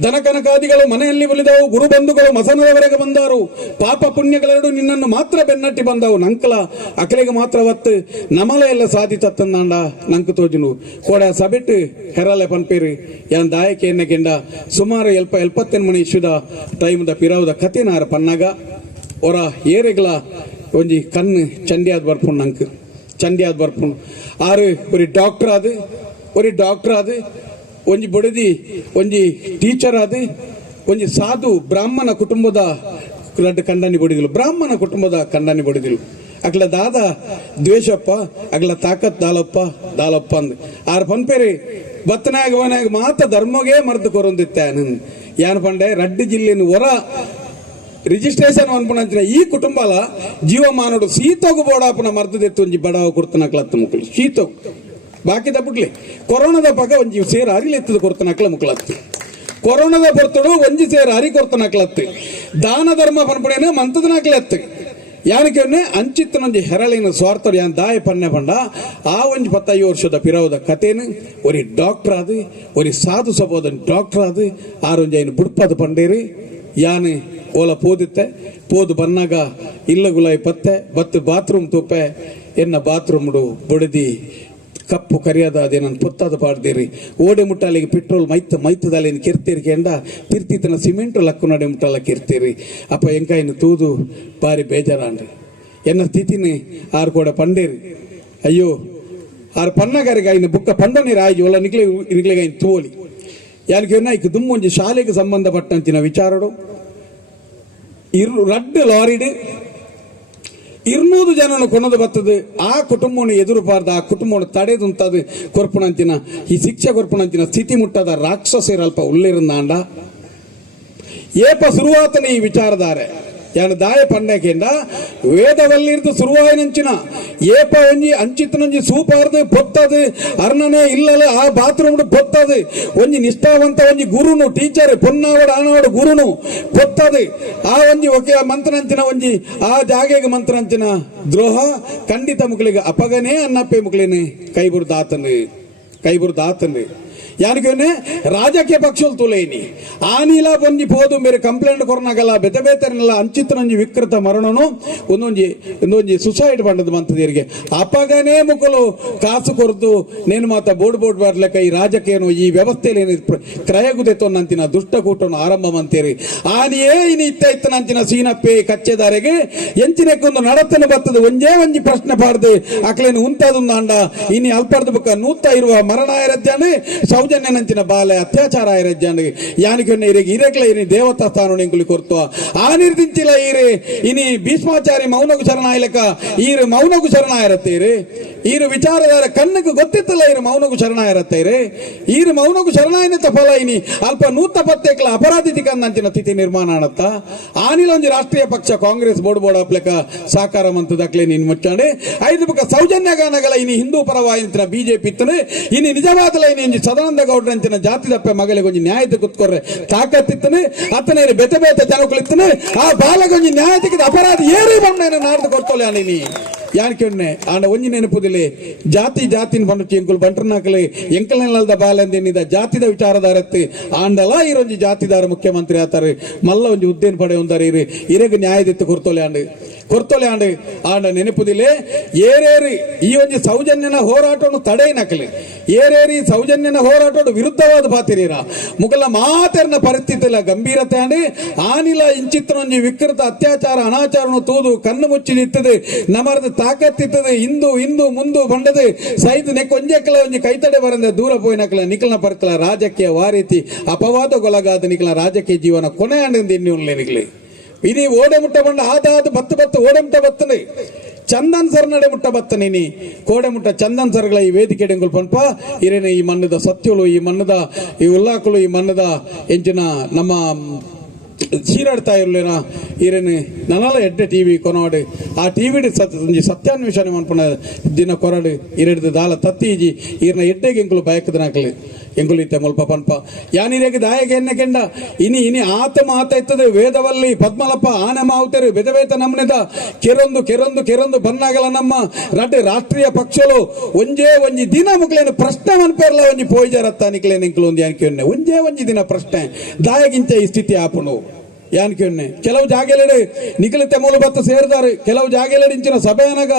ದನಕನಕಾದಿಗಳು ಮನೆಯಲ್ಲಿ ಉಳಿದವು ಗುರು ಬಂಧುಗಳು ಮಸನದವರೆಗೆ ಬಂದಾರು ಪಾಪ ಪುಣ್ಯಗಳೆರಡು ನಿನ್ನನ್ನು ಮಾತ್ರ ಬೆನ್ನಟ್ಟಿ ಬಂದವು ನಂಕಲ ಅಕಲೆಗೆ ಮಾತ್ರ ಒತ್ತು ನಮಲ ಎಲ್ಲ ಸಾಧಿತತ್ತಂದಾಂಡ ನಂಕು ತೋಜುನು ಕೋಡ ಸಬಿಟ್ಟು ಹೆರಲೆ ಪನ್ಪೇರಿ ಯಾನ್ ದಾಯಕೆ ಎಣ್ಣೆಗೆಂಡ ಸುಮಾರು 70 ಮಣಿ ಇಶ್ಯುದ ಟೈಮ್ದ ಪಿರಾವುದ ಕಥೆನಾರ ಪನ್ನಾಗ ಅವರ ಏರೆಗಳ ಒಂಜಿ ಕಣ್ಣು ಚಂಡಿಯಾದ ಬರ್ಪುಣ್ ನಂಕು ಚಂಡಿಯಾದ ಬರ್ಪುಣ್ ಆರು ஒரு ಡಾಕ್ಟರ್ ಆದು ಒಂಜಿ ಬೊಡದಿ ಒಂಜಿ ಟೀಚರ್ ಆದ ಒಂಜಿ ಸಾಧು ಬ್ರಾಹ್ಮಣ ಕುಟುಂಬದ ಕಂಡನಿ ಬಡಿದಿಲು ಬ್ರಾಹ್ಮಣ ಕುಟುಂಬದ ಕಂಡನಿ ಬಡಿದಿಲು ಅಗ್ಲ ದಾದ ದ್ವೇಷಪ್ಪ ಅಗ್ಲ ತಾಕತ್ ದಾಲಪ್ಪ ಅಂದ್ ಆರ್ ಪನ್ಪೇರಿ ಬತ್ತನಾಗ ಮಾತ ಧರ್ಮಗೇ ಮರ್ದು ಕೊರೊಂದಿತ್ತೆ ಯಾನ್ ಪಂಡೆ ರಡ್ಡಿ ಜಿಲ್ಲೆನ ಹೊರ ರಿಜಿಸ್ಟ್ರೇಷನ್ ಅನ್ಪಣಂಚಿನ ಈ ಕುಟುಂಬಲ ಜೀವಮಾನೋಡು ಸೀತೋಗು ಬೋಡಾಪನ ಮರ್ದದೆತ್ತು ಒಂಜಿ ಬಡವ ಕೊಡ್ತನಕ್ಲತ್ತ ಮುಕ್ಳು ಸೀತೋಗು ಬಾಕಿ ದಪ್ಪಟ್ಲಿ ಕೊರೋನಾದ ಪಗ ಒಂಜಿ ಸೇರ ಅರಿಲೆತ್ತದ ಕೊರ್ತನಕ್ಲ ಮುಕ್ಲತ್ತು ಕೊರೋನಾದ ಬರ್ತಡು ಒಂಜಿ ಸೇರ ಅರಿ ಕೊರ್ತನಕ್ಲತ್ತು ದಾನ ಧರ್ಮ ಪನ್ಪಣೇನ ಮಂತದನಕ್ಲತ್ತು ಯಾನಕ್ಕೆ ಅಂಚಿತ್ತನೊಂಜಿ ಹೆರಳಿನ ಸ್ವಾರ್ಥ ಯಾನ್ ದಾಯ ಪನ್ನೆ ಪಂಡ ಆ ಒಂಜಿ 15 ವರ್ಷದ ಪಿರವದ ಕಥೆನು ಒರಿ ಡಾಕ್ಟರ್ ಆದು ಒರಿ ಸಾಧು ಸಬೋದನ್ ಡಾಕ್ಟರ್ ಆದು ಆರೊಂಜಿ ಐನು ಬುಡ್ಪದ ಪಂಡೇರಿ ಯಾನ್ ಓಲ ಪೋದಿತ್ತೆ ಪೋದು ಬನ್ನಾಗ ಇಲ್ಲ ಗುಲಾಯಿ ಪತ್ತೆ ಬತ್ತು ಬಾತ್ರೂಮ್ ತೂಪೆ ಎನ್ನ ಬಾತ್ರೂಮ್ಡು ಬೊಡದಿ ಕಪ್ಪು ಕರಿಯದ ಅದೇ ನಾನು ಪೊತ್ತಾದ ಪಾಡ್ದೇರಿ ಓಡೆ ಮುಟ್ಟಾಲಿಗೆ ಪೆಟ್ರೋಲ್ ಮೈತದಾಲಿ ಕೆರ್ತೀರಿ ಕೆಂಡ ತಿರ್ತಿತನ ಸಿಮೆಂಟ್ ಲಕ್ಕು ನಡೆ ಮುಟ್ಟಾಲ ಕೆರ್ತೀರಿ ಅಪ್ಪ ಎಂಕಾಯಿನ ತೂದು ಬಾರಿ ಬೇಜಾರಾಂಡ್ರಿ ಎನ್ನ ಸ್ಥಿತಿನೇ ಆರು ಕೂಡ ಪಂಡೇರಿ ಅಯ್ಯೋ ಆರು ಪನ್ನಗಾರಿಗೆ ಆಯ್ನ ಬುಕ್ಕ ಪಂಡೋನಿ ರಾಜಿ ಒಲ್ಲ ನಿಕ್ಲಿಗೆ ಆಯ್ನ ತೋಲಿ ಯಾರಿಗೆ ಇಕ್ ದುಮ್ಮೊಂಜಿ ಶಾಲೆಗೆ ಸಂಬಂಧಪಟ್ಟಂಚಿನ ವಿಚಾರಡು ರಡ್ಡು ಲಾರಿಡ್ 200 ಜನನು ಕೊನದು ಬರ್ತದೆ ಆ ಕುಟುಂಬವನ್ನು ಎದುರುಪಾರ್ದ ಆ ಕುಟುಂಬವನ್ನು ತಡೆದುಂತದು ಕೊರ್ಪುಣಂಚಿನ ಈ ಶಿಕ್ಷೆ ಕೊರ್ಪುಣಂಚಿನ ಸ್ಥಿತಿ ಮುಟ್ಟದ ರಾಕ್ಷಸರಲ್ಪ ಉಳ್ಳಿರಂದಾಂಡ ಏಪ ಶುರುವಾತನ ಈ ವಿಚಾರದಾರೆ ಯಾನ ದಾಯ ಪಂಡಕೆಂಡ ವೇದವಲ್ಲಿರ್ದು ಶುರುವಾಯಿನಂಚಿನ ಏಪ ಒಂಜಿ ಅಂಚಿತನೊಂಜಿ ಸೂಪಾರ್ದು ಪೊತ್ತದು ಅರ್ಣನೆ ಇಲ್ಲಲ ಆ ಬಾತ್ರೂಮ್ ಪೊತ್ತದು ಒಂಜಿ ನಿಷ್ಠಾವಂತ ಒಂಜಿ ಗುರುನು ಟೀಚರ್ ಪೊನ್ನಾವಡ ಆನವಾಡ ಗುರುನು ಪೊತ್ತದು ಆ ಒಂಜಿ ಒಕೆ ಮಂತ್ರನಂಚಿನ ಒಂಜಿ ಆ ಜಾಗೆಗೆ ಮಂತ್ರನಂಚಿನ ದ್ರೋಹ ಖಂಡಿತ ಮುಕ್ಲಿಗೆ ಅಪಗನೇ ಅನ್ನಪ್ಪೆ ಮುಕ್ಲಿನೇ ಕೈಬುರ್ದಾತನು ಯಾನಿಗೆ ರಾಜಕೀಯ ಪಕ್ಷలు ತುಲೇನಿ ಆನಿಲಾ ಬಂದಿ ಪೋದು ಮೇರೆ ಕಂಪ್ಲೇಂಟ್ ಕೊರನಾಗಲ್ಲ ಬೆತೆ ಬೇತರನೆಲ್ಲ ಅಂಚಿತನೊಂಜಿ ವಿಕೃತ ಮರಣನು ಒಂದೊಂಜಿ ಸುಸೈಡ್ ಬಂಡದ ಮಂತದಿರಿಗೆ ಅಪಗನೇ ಮುಕಲು ಕಾಸು ಕೊರತು ನೇನು ಮಾತ ಬೋರ್ಡ್ ಬರ್ಲೆಕ್ಕ ಈ ರಾಜಕೀಯನು ಈ ವ್ಯವಸ್ಥೆಯಲ್ಲಿ ಕ್ರಯಗುದೆತೊನ್ನಂತಿನ ದುಷ್ಟಕೂಟನು ಆರಂಭ ಮಂತೇರಿ ಆನಿಯೇ ಇನಿ ಇತ್ತನಂಚಿನ ಸೀನಪ್ಪೆ ಕಚ್ಚೆದಾರೆಗೆ ಎಂಚಿನಕ್ಕೊಂದು ನಡತನ ಬರ್ತದೆ ಒಂಜಿ ಪ್ರಶ್ನೆ ಪಾಡ್ದು ಅಕ್ಲೇನು ಉಂತಾದೊಂದು ಅಂಡ ಇನಿ ಅಲ್ಪರ್ದ ಬುಕ್ಕ ನೂತ ಇರುವ ಮರಣ ಇರಜ್ಜಾನೆ ಸೌಜನ್ಯನಂಚಿನ ಬಾಲೆ ಅತ್ಯಾಚಾರ ಇರಜ್ಜಾನೆ ಯಾನಿಗೆ ಇರೆಗ್ಲ ಇನಿ ದೇವತಾ ಸ್ಥಾನ ಎಂಕುಲಿ ಕೊರ್ತುವ ಆ ನಿರ್ದಿಂಚಿಲ ಈರೆ ಇನಿ ಭೀಷ್ಮಾಚಾರಿ ಮೌನಗು ಶರಣಾಯ್ಲಕ ಈರು ಮೌನಗು ಶರಣ ಇರತ್ತೇರಿ ಈರು ವಿಚಾರದಾರ ಕಣ್ಣಿಗೆ ಗೊತ್ತಿತ್ತಲ್ಲ ಈರು ಮೌನಗು ಶರಣ ಇರತ್ತೇರಿ ಈರು ಮೌನಗು ಶರಣಾಯನತ ಫಲ ಇನಿ ಅಲ್ಪ ನೂತ ಪತ್ತೆಕ್ಲ ಅಪರಾಧಿ ತಿಕ್ಕಂದಂಚಿನ ಸ್ಥಿತಿ ನಿರ್ಮಾಣ ಆನತ್ತ ಆನಿಲೊಂಜಿ ರಾಷ್ಟ್ರೀಯ ಪಕ್ಷ ಕಾಂಗ್ರೆಸ್ ಬೋರ್ಡ್ ಅಪ್ಲೆಕ ಸಾಕಾರ ಮಂತದಕ್ಲೆ ನೀನು ಮುಚ್ಚಾಂಡೆ ಐದು ಪಕ್ಕ ಸೌಜನ್ಯ ಗಾನಗಳ ಇನಿ ಹಿಂದೂ ಪರವಾಯಿನ ಬಿಜೆಪಿ ಇತ್ತನೆ ಇನಿ ನಿಜವಾದಲ ಇನಿ ಸದಾನಂದ ಗೌಡ್ರಂಚಿನ ಜಾತಿ ದಪ್ಪೆ ಮಗಳಿಗೆ ಒಂಜಿ ನ್ಯಾಯತೆ ಕುತ್ಕೊರ್ರೆ ತಾಕತ್ತಿತ್ತನೆ ಅತ್ತನೇ ಬೆತೆ ಜನಗಳಿತ್ತನೆ ಆ ಬಾಲಗೊಂಜಿ ನ್ಯಾಯತೆಗೆ ಅಪರಾಧ ಏರಿ ಬಣ್ಣ ನಾಡ್ದು ಕೊಡ್ತೋಲೆ ಅನಿನಿ ಯಾನ್ಕೆ ಆಂಡ ಒಂಜಿ ನೆನಪುದಿಲೆ ಜಾತಿನ ಬಂದು ಎಂಕುಲು ಬಂಟ್ರನಾಕಲೆ ಎಂಕಲ್ನೆಲ್ಲದ ಬಾಲೆಂದೇನಿದ ಜಾತಿದ ವಿಚಾರದಾರತ್ತೆ ಆಂಡಲ ಈರೊಂಜಿ ಜಾತಿದಾರ ಮುಖ್ಯಮಂತ್ರಿ ಆತಾರೆ ಮಲ್ಲ ಒಂಜಿ ಹುದ್ದೆನ್ ಪಡೆ ಒಂದಾರೆ ಇರೆಗ್ ನ್ಯಾಯದಿತ್ತು ಕೊರ್ತೊಲೆ ಆಂಡ ನೆನಪುದಿಲೆ ಏರೇರಿ ಈ ಒಂಜಿ ಸೌಜನ್ಯನ ಹೋರಾಟವನ್ನು ತಡೆಯನಕಲೆ ಏರೇರಿ ಸೌಜನ್ಯನ ಹೋರಾಟದ ವಿರುದ್ಧವಾದ ಬಾತಿರೀರ ಮುಗಲ ಮಾತೆರ್ನ ಪರಿಸ್ಥಿತಿ ಗಂಭೀರತೆ ಆಂಡಿ ಆನಿಲ ಇಂಚಿತ್ತನೊಂಜಿ ವಿಕೃತ ಅತ್ಯಾಚಾರ ಅನಾಚಾರನು ತೂದು ಕಣ್ಣು ಮುಚ್ಚಿದಿತ್ತದೆ ನಮರದ ತಾಕತ್ತಿತ್ತದೆ ಇಂದು ಮುಂದು ಬಂಡದೆ ಸೈದು ನೆಕ್ಕೊಂಜೆಕ್ಕಲ ಒಂಜಿ ಕೈತಡೆ ಬರಂದೆ ದೂರ ಪೋಯಿನಕಲ ನಿಖಲ್ನ ಪರ್ತಲ ರಾಜಕೀಯ ವಾರೀತಿ ಅಪವಾದಗೊಳಗಾದ ನಿಖಲ ರಾಜಕೀಯ ಜೀವನ ಕೊನೆ ಆಂಡಿಂದ ಇನ್ನುಲೆ ನಿಖಲಿ ಇನಿ ಓಡೆ ಮುಟ್ಟ ಬಂಡ ಆದಾದ ಬತ್ತು ಓಡೆ ಮುಟ್ಟ ಬತ್ತನೆ ಚಂದನ್ ಸರ್ ನಡೆ ಮುಟ್ಟ ಬತ್ತನೆ ನೀ ಕೋಡೆ ಮುಟ್ಟ ಚಂದನ್ ಸರ್ಗಳ ಈ ವೇದಿಕೆ ಎಂಗುಲ್ ಪಂಪ ಇರೇನೆ ಈ ಮಣ್ಣದ ಸತ್ಯುಲು ಈ ಮಣ್ಣದ ಈ ಉಲ್ಲಾಕುಲು ಈ ಮಣ್ಣದ ಎಂಚಿನ ನಮ್ಮ ಚೀರಾಡ್ತಾ ಇರಲೇನ ಈರೇನು ನನ್ನಲ್ಲ ಎಡ್ಡೆ ಟಿವಿ ಕೊನೋಡು ಆ ಟಿವಿ ಸತ್ಯಾನ್ವೇಷಣೆ ಮನ್ಪುಣ ದಿನ ಕೊರಡು ಇರೆಡ್ದು ದಾಲ ತತ್ತೀಜಿ ಈರ್ನ ಎಡ್ಡೆಗೆ ಎಂಕುಲು ಬಯಕದನಾಕಲಿ ಎಂಕುಲಿತ್ತೆ ಮುಲ್ಪ ಪನ್ಪ ಯಾನಿರೆಗೆ ದಾಯಗೆ ಎಣ್ಣೆ ಕೆಂಡ ಇನಿ ಆತ ಇತ್ತದೆ ವೇದವಲ್ಲಿ ಪದ್ಮಲಪ್ಪ ಆನೆ ಮಾವುತರು ಬೆದವೇತ ನಮ್ಮನೆದ ಕೆರೊಂದು ಬನ್ನಾಗಲ ನಮ್ಮ ರಾಷ್ಟ್ರೀಯ ಪಕ್ಷಲು ಒಂಜಿ ದಿನ ಮುಕ್ಲೇನು ಪ್ರಶ್ನೆ ಮನ್ಪೇರ್ಲ ಒಂಜಿ ಪೋಯ್ಜರತ್ತ ನಿಕ್ಲೇನು ಎಂಕುಲು ಒಂದು ಯಾನ್ಕೆ ಒಂಜಿ ದಿನ ಪ್ರಶ್ನೆ ದಾಯಗಿಂಚ ಈ ಸ್ಥಿತಿ ಆಪುನು ಯಾನ್ಕೆ ಕೆಲವು ಜಾಗೆಲೆಡೆ ನಿಖಲಿತ ಮೂಲಭತ್ತ ಸೇರಿದಾರೆ ಕೆಲವು ಜಾಗೆಲೆಡೆ ಇಂಚಿನ ಸಭೆ ಅನಗ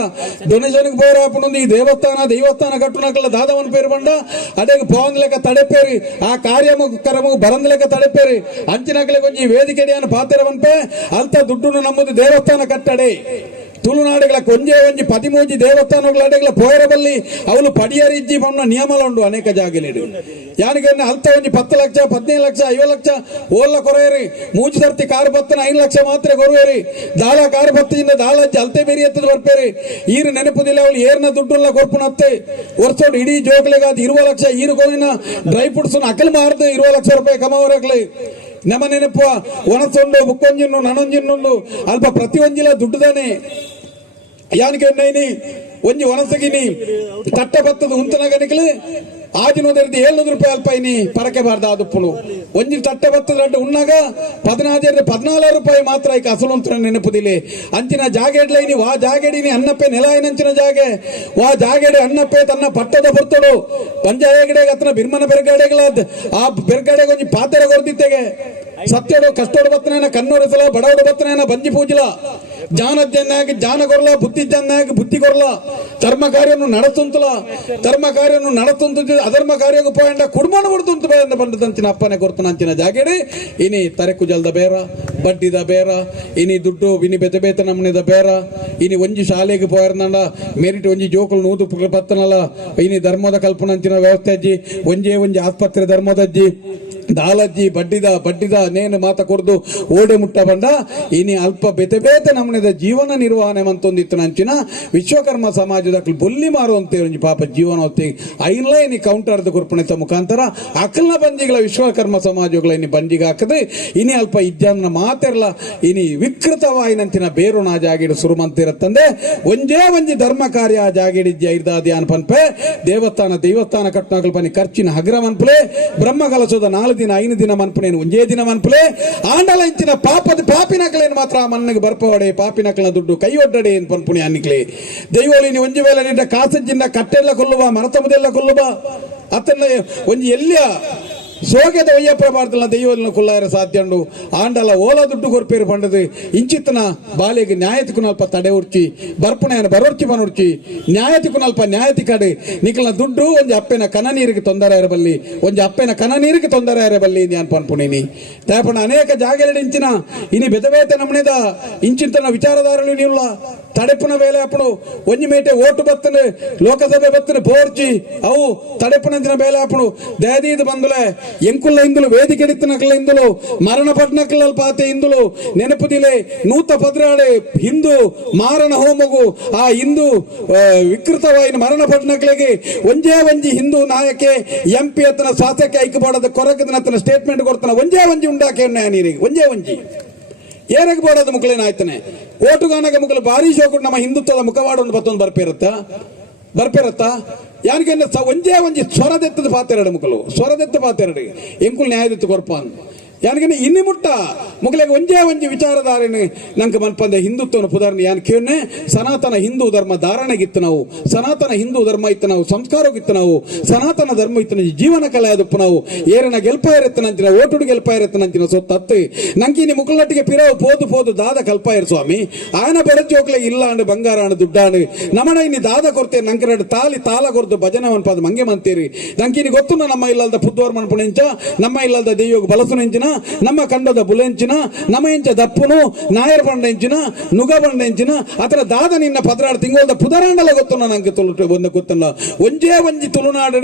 ಡೊನೇಷನ್ ಬೋರ್ ಹಾಪುಂದು ಈ ದೈವಸ್ಥಾನ ಕಟ್ಟುನಕಲ್ಲ ದಾದವನ್ ಪೇರು ಬಂಡ ಅದೇಗ ಪೋಂದ್ ಲೆಕ್ಕ ತಡೆಪೇರಿ ಆ ಕಾರ್ಯಕ್ರಮ ಬರಂದ್ ಲೆಕ್ಕ ತಡೆಪೇರಿ ಅಂಚಿನಕಲೆ ಕೊಂಚಿ ವೇದಿಕೆ ಪಾತ್ರವನ್ಪೆ ಅಲ್ತ ದುಡ್ಡು ನಮ್ಮದು ದೇವಸ್ಥಾನ ಕಟ್ಟಡೆ ತುಳುನಾಡುಗಳ ಒಂಜಿ 13 ದೇವಸ್ಥಾನಗಳ ಪೋಯರಬಲ್ಲಿ ಅವಳು ಪಡಿಯರಿಜ್ಜಿ ಬಣ್ಣ ನಿಯಮಲ ಉಂಡು ಅನೇಕ ಜಾಗೆಲೆಡು ಯಾನಿಗೆ ಅಲ್ತ ಒಂಜಿ 10 ಲಕ್ಷ 15 ಲಕ್ಷ 5 ಲಕ್ಷ ಓಲ್ಲ ಕೊರೆಯರಿ ಮೂಜಿ ಸರ್ತಿ ಕಾರು ಬತ್ತನ 5 ಲಕ್ಷ ಮಾತ್ರ ಕೊರುವೇರಿ ದಾಳ ಕಾರು ಬತ್ತಿಂದ ದಾಳಜ್ಜಿ ಅಲ್ತೆ ಬೇರಿ ಎತ್ತದ ಬರ್ಪೇರಿ ಈರು ನೆನಪುದಿಲ್ಲ ಅವಳು ಏರ್ನ ದುಡ್ಡುಲ್ಲ ಕೊರ್ಪುನತ್ತೆ ವರ್ಷೋಡು ಇಡೀ ಜೋಕ್ಲೆಗಾದ 20 ಲಕ್ಷ ಈರು ಗೋಲಿನ ಡ್ರೈ ಫ್ರೂಟ್ಸ್ ಅಕಲ್ ಮಾರ್ದು 20 ಲಕ್ಷ ರೂಪಾಯಿ ಕಮಾವರಾಗ್ಲಿ ನಮ್ಮ ನೆನಪು ಒಣಸೊಂಡು ಮುಕ್ಕೊಂಜಿನ್ನು ನನೊಂಜಿನ್ನು ಅಲ್ಪ ಪ್ರತಿ ಒಂಜಿಲ ದುಡ್ಡುದಾನೆ ಯಾನಿಗೆ ಒಂಜಿ ಒಣಸಗಿನಿ ತಟ್ಟ ಬತ್ತದ ಉಂತನಗನಿಕಲು ಆಜಿನೋದರ್ದು 700 ರೂಪಾಯಿ ಅಲ್ಪ ಇನಿ ಪರಕೆ ಬಾರ್ದ ಆದುಪ್ಪುಳು ಒಂಜಿ ತಟ್ಟೆ ಬತ್ತದ ಉಣ್ಣಾಗ 14 ರೂಪಾಯಿ ಮಾತ್ರ ಈಗ ಅಸಲು ಅಂತ ನೆನಪುದಿಲ್ಲ ಅಂಚಿನ ಜಾಗೆಡ್ಲ ಇನಿ ವಾ ಜಾಗೆಡಿನಿ ಅನ್ನಪ್ಪೆ ನೆಲ ಏನಂಚಿನ ಜಾಗೆ ವಾ ಜಾಗೆಡೆ ಅನ್ನಪ್ಪೆ ತನ್ನ ಪಟ್ಟದ ಬರ್ತಡು ಪಂಚಾಯಗಡೆ ಅತನ ಬಿರ್ಮನ ಬೆರಗಡೆಗಳಾದ ಆ ಬೆರಗಡೆಗೆ ಒಂಜಿ ಪಾತ್ರೆ ಕೊರ್ದಿತ್ತೆಗೆ ಸತ್ಯಡು ಕಷ್ಟೋಡು ಬತ್ತನೇನ ಕನ್ನೋಡಿಸಲ ಬಡವಡು ಬತ್ತನೇನ ಬಂಜಿ ಪೂಜಿಲ ಜಾನ ಕೊರ್ಲ ಬುದ್ಧಿ ಕೊರ್ಲ ಧರ್ಮ ಕಾರ್ಯವನ್ನು ನಡತುಂತು ಅಧರ್ಮ ಕಾರ್ಯಕ್ಕೆ ಪೋಯಂಡ ಕುಡ್ಮನ ಕೊಡ್ತುಂತು ಬಂದಂಚಿನ ಅಪ್ಪನೆ ಕೊಡ್ತಾನಂಚಿನ ಜಾಗೇಡಿ ಇನಿ ತರೆಕು ಜಲ್ದ ಬೇರ ಬಡ್ಡಿದ ಬೇರ ಇನಿ ದುಡ್ಡು ಇನಿ ಬೆತೆ ಬೇತೆ ನಮ್ಮನೆದ ಬೇರ ಇನಿ ಒಂಜಿ ಶಾಲೆಗೆ ಪೋಯರ್ನಂಡ ಮೆರಿಟ್ ಒಂಜಿ ಜೋಕುಲು ನೂತು ಪತ್ತನಲ್ಲ ಇನಿ ಧರ್ಮದ ಕಲ್ಪನಂಚಿನ ವ್ಯವಸ್ಥೆ ಅಜ್ಜಿ ಒಂಜಿ ಆಸ್ಪತ್ರೆ ಧರ್ಮದಜ್ಜಿ ದಾಲಜ್ಜಿ ಬಡ್ಡಿದ ನೇನು ಮಾತ ಕೊಡ್ದು ಓಡೆ ಮುಟ್ಟ ಬಂಡ ಇನಿ ಅಲ್ಪ ಬೆತೆ ಬೇತೆ ನಮ್ಮನೆದ ಜೀವನ ನಿರ್ವಹಣೆ ಮಂತೊಂದಿತ್ತು ನಂಚಿನ ವಿಶ್ವಕರ್ಮ ಸಮಾಜದ ಬೊಲ್ಲಿ ಮಾರು ಅಂತ ಒಂಜಿ ಪಾಪ ಜೀವನ ಹೊತ್ತಿ ಐನ್ಲ ಇನಿ ಕೌಂಟರ್ದ ಕುರ್ಪಣಿತ ಮುಖಾಂತರ ಅಕಲ್ನ ಬಂಜಿಗಳ ವಿಶ್ವಕರ್ಮ ಸಮಾಜಗಳ ಇನಿ ಬಂಜಿಗೆ ಹಾಕದೆ ಇನಿ ಅಲ್ಪ ಇದ್ಯಾನ ಮಾತೆರ್ಲ ಇನಿ ವಿಕೃತವಾಯಿನಂಚಿನ ಬೇರು ನಾ ಜಾಗಿಡು ಸುರುಮಂತಿರತ್ತಂದೆ ಒಂಜಿ ಧರ್ಮ ಕಾರ್ಯ ಜಾಗಿಡಿದ್ಯ ಇರ್ದಾದಿ ಅನ್ ಪನ್ಪೆ ದೇವಸ್ಥಾನ ಕಟ್ನಾಗಲ್ ಪನಿ ಖರ್ಚಿನ ಹಗ್ರ ಮನ್ಪಲೆ ಬ್ರಹ್ಮ ಕಲಸೋದ 4 ದಿನ 5 ದಿನ ಮನ್ಪನೇನು ಒಂಜೇ ದಿನ ಮನ್ಪಲೆ ಆಂಡಲ ಇಂಚಿನ ಪಾಪಿನಕಲೇನು ಮಾತ್ರ ಮನ್ನಿಗೆ ಬರ್ಪವಡೆ ಪಾಪಿನಕಲ ದುಡ್ಡು ಕೈ ಒಡ್ಡಡೆ ಏನು ಪನ್ಪುಣಿ ಅನ್ನಿಕ್ಲೆ ದೈವೋಲಿನಿ ಒಂಜಿ ವೇಳೆ ನಿಂದ ಕಾಸಜ್ಜಿಂದ ಕಟ್ಟೆಲ್ಲ ಕೊಲ್ಲುವ ಮರತಮದೆಲ್ಲ ಕೊಲ್ಲುವ ಅತನ್ನ ಒಂಜಿ ಎಲ್ಲಿಯ ಸೋಗೆದ ಒಯ್ಯಪ್ಪ ಬಾರ್ದಲ್ಲ ದೈವಲಿನ ಕುಲ್ಲಾಯರ ಸಾಧ್ಯ ಉಂಡು ಆಂಡಲ ಓಲ ದುಡ್ಡು ಕೊರ್ಪೇರು ಪಂಡದು ಇಂಚಿತ್ತನ ಬಾಲೆಗೆ ನ್ಯಾಯತಿಕು ನಲ್ಪ ತಡೆ ಉರ್ಚಿ ಬರ್ಪಣೆಯನ್ನು ಬರೋರ್ಚಿ ಬನೋರ್ಚಿ ನ್ಯಾಯತಿಕು ನಲ್ಪ ನ್ಯಾಯತಿ ಕಡೆ ನಿಖಲ್ನ ದುಡ್ಡು ಒಂಜಿ ಅಪ್ಪೆನ ಕನ ನೀರಿಗೆ ತೊಂದರೆ ಇರಬಲ್ಲಿ ಇಂದು ಅನ್ ಪನ್ಪುಣಿನಿ ತಾಪಣ ಅನೇಕ ಜಾಗದಲ್ಲಿ ಇಂಚಿನ ಇನಿ ಬೆದಬೇತೆ ನಮ್ಮನೆದ ಇಂಚಿಂತನ ವಿಚಾರಧಾರಗಳು ನೀವುಲ್ಲ ತಡೆಪುನ ವೇಳೆ ಅಪ್ಪಡು ಒಂಜಿ ಮೇಟೆ ಓಟು ಬತ್ತನೆ ಲೋಕಸಭೆ ಬತ್ತನೆ ಪೋರ್ಚಿ ಅವು ತಡೆಪುನಂಚಿನ ಬೇಲೆ ಅಪ್ಪಡು ದಯದೀದು ಬಂದುಲೆ ಎಂಕುಲ್ಲ ಇಂದುಲು ವೇದಿಕೆ ನಕಲ ಇಂದುಲು ಮರಣ ಪಟ್ನಕಲ ಪಾತೆ ಇಂದುಲು ನೆನಪುದಿಲೆ ನೂತ ಪದ್ರಾಡೆ ಹಿಂದೂ ಮಾರಣ ಹೋಮಗು ಆ ಹಿಂದೂ ವಿಕೃತವಾಯಿನ ಮರಣ ಪಟ್ನಕಲಿಗೆ ಒಂಜಿ ಹಿಂದೂ ನಾಯಕೆ ಎಂಪಿ ಅತನ ಶಾಸಕ ಐಕ್ಯಪಾಡದ ಕೊರಕದನ ಸ್ಟೇಟ್ಮೆಂಟ್ ಕೊಡ್ತಾನ ಒಂಜಿ ಉಂಡಾಕೆ ನೀರಿಗೆ ಒಂಜಿ ಏನಾಗ ಬೋಡದ ಮುಕ್ಳೇನಾಯ್ತಾನೆ ಓಟುಗಾನಗ ಮುಕ್ಳು ಭಾರಿ ಶೋಕು ನಮ್ಮ ಹಿಂದುತ್ವದ ಮುಖವಾಡ ಒಂದು ಬತ್ತೊಂದು ಬರ್ಪೇರತ್ತ ಯಾನಿಗೆ ಒಂಜಿ ಸ್ವರದೆತ್ತದ ಪಾತೆರಡು ಮುಕ್ಕಲು ಸ್ವರದೆತ್ತ ಪಾತೆರಡು ಎಂಕುಲ್ ನ್ಯಾಯದೆತ್ತು ಕೊರ್ಪಾನ್ ಯಾನಿಗೆ ಇನ್ನಿ ಮುಟ್ಟ ಮುಗಲೆಗೆ ಒಂಜಿ ವಿಚಾರಧಾರೆನೆ ನಂಗೆ ಮನ್ಪಂದೆ ಹಿಂದುತ್ವನ ಪುದಾರಣೆ ಯಾನ್ ಕೇನೆ ಸನಾತನ ಹಿಂದೂ ಧರ್ಮ ಧಾರಣೆಗಿತ್ತು ನಾವು ಸನಾತನ ಹಿಂದೂ ಧರ್ಮ ಇತ್ತು ನಾವು ಸಂಸ್ಕಾರಕ್ಕಿತ್ತು ನಾವು ಸನಾತನ ಧರ್ಮ ಇತ್ತು ಜೀವನ ಕಲೆ ಅದಪ್ಪು ನಾವು ಏರನ ಗೆಲ್ಪ ಇರತ್ತನಂಚಿನ ಓಟುಡು ಗೆಲ್ಪ ಇರತ್ತನಂಚಿನ ಸೊತ್ತತ್ತು ನಂಗೆ ಇನಿ ಮುಕ್ಕಳಟ್ಟಿಗೆ ಪಿರವು ಪೋದು ದಾದ ಕಲ್ಪ ಇರು ಸ್ವಾಮಿ ಆಯನ ಬೆರಚೋಕ್ಲೆ ಇಲ್ಲ ಅಂಡು ಬಂಗಾರ ಅಂಡು ದುಡ್ಡಾಂಡು ನಮನ ಇನಿ ದಾದ ಕೊಡ್ತೇನೆ ನಂಗೆ ಎರಡು ತಾಲ ಕೊರ್ದು ಭಜನೆ ಮನ್ಪದ ಮಂಗೆ ಮಂತೀರಿ ನಂಗೆ ಇನಿ ಗೊತ್ತು ನಮ್ಮ ಇಲ್ಲದ ಪುದ್ದೋರ್ ಮನ್ಪುಣೆಂಚ ನಮ್ಮ ಇಲ್ಲದ ದೈವೋಗ ಬಲಸುನೆಂಚಿನ ನಮ್ಮ ಕಂಡದ ಬುಲೆಂಚಿನ ನಮ್ಮ ಎಂಚ ದಪ್ಪುನು ನಾಯರ್ ಬಂಡೆಂಚಿನ ನುಗ ಬಂಡೆಂಚಿನ ಅತರ ದಾದ ನಿನ್ನ ಪದರಾಡು ತಿಂಗಳದ ಪುದರಾಂಡಲ ಗೊತ್ತು ನಂಗೆ ಒಂದು ಗೊತ್ತಲ್ಲ ಒಂಜಿ ತುಳುನಾಡು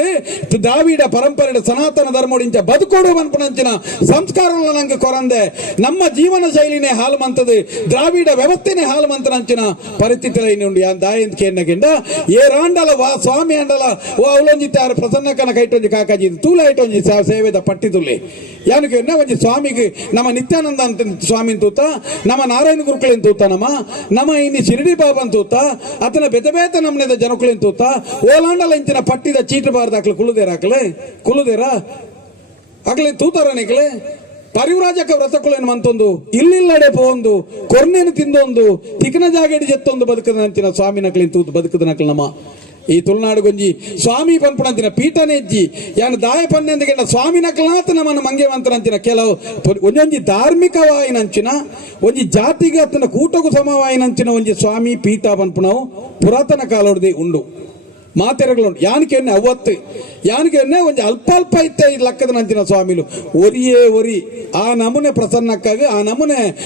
ದಾವಿಡ ಪರಂಪರೆ ಸನಾತನ ಧರ್ಮೋಡಿಂಚ ಬದುಕೋಡು ಮನ್ಪುನಂಚಿನ ಸಂಸ್ಕಾರ ನಂಗೆ ಕೊರಂದೆ ನಮ್ಮ ಜೀವನ ಶೈಲಿನೇ ಹಾಲು ಮಂತದು ದ್ರಾವಿಡ ವ್ಯವಸ್ಥೆನೇ ಹಾಲು ಮಂತನಂಚಿನ ಪರಿಸ್ಥಿತಿ ಉಂಡು ಯಾನ್ ದಾಯಂತ ಕೇಂದ್ರ ಏರಾಂಡಲ ವಾ ಸ್ವಾಮಿ ಅಂಡಲ ಓ ಅವಲೊಂಜಿತ್ತಾರ ಪ್ರಸನ್ನಕನ ಕೈಟೊಂಜಿ ಕಾಕಾಜಿ ತೂಲ ಐಟೊಂಜಿ ಸೇವೆದ ಪಟ್ಟಿ ತುಲೆ ಯಾನಕ್ಕೆ ಒಂಜಿ ಸ್ವಾಮಿಗೆ ನಮ್ಮ ನಿತ್ಯಾನಂದ ಅಂತ ಸ್ವಾಮಿ ತೂತ ನಮ್ಮ ನಾರಾಯಣ ಗುರುಕಳಿನ ತೂತ ನಮ್ಮ ಇನ್ನು ಶಿರಡಿ ಬಾಬಾ ತೂತ ಅತನ ಬೆತ ನಮ್ಮನೆದ ಜನಕುಳಿನ ತೂತ ಓಲಾಂಡಲ ಇಂಚಿನ ಪಟ್ಟಿದ ಚೀಟು ಬಾರ್ದಾಕ್ಲೆ ಕುಲುದೇರ ಅಕ್ಲೆ ತೂತಾರ ನಿಕ್ಲೆ ಪರಿವ್ರಾಜಕ ವ್ರತಕುಳೇನು ಮಂತೊಂದು ಇಲ್ಲಿಲ್ಲಡೆ ಪೋಂದು ಕೊರ್ನೇನು ತಿಂದೊಂದು ತಿಕ್ನ ಜಾಗಡಿ ಜೆತ್ತೊಂದು ಬದುಕದ ನಂಚಿನ ಸ್ವಾಮಿ ನಕ್ಲಿನ ತೂತು ಬದುಕದ ನಕ್ಲ ನಮ್ಮ ಈ ತುಳುನಾಡು ಗೊಂಜಿ ಸ್ವಾಮಿ ಪನ್ಪುಣಂತಿನ ಪೀಠನೆಜ್ಜಿ ಯಾನು ದಾಯ ಪನ್ನೆಂದ ಸ್ವಾಮಿ ನಕಲಾತ ನಮ್ಮನ್ನು ಮಂಗೆವಂತನಂಚಿನ ಕೆಲವು ಒಂಜೊಂಜಿ ಧಾರ್ಮಿಕವಾಯಿನಂಚಿನ ಒಂಜಿ ಜಾತಿಗೆ ಅತ್ತನ ಕೂಟಗೂ ಸಮವಾಯಿನಂಚಿನ ಒಂಜಿ ಸ್ವಾಮಿ ಪೀಠ ಪನ್ಪುಣವು ಪುರಾತನ ಕಾಲೋಡ್ದೆ ಉಂಡು ಮಾತೆರಗಳುಂಟು ಯಾನಿಕೆ ಅವತ್ತು ಯಾನಿಕೆ ಒಂಜಿ ಅಲ್ಪ ಇತ್ತೆ ಈ ಲಕ್ಕದ ನಂಚಿನ ಸ್ವಾಮಿಲು ಒರಿ ಆ ನಮೂನೆ ಪ್ರಸನ್ನಕ್ಕಾಗಿ ಆ ನಮೂನೆ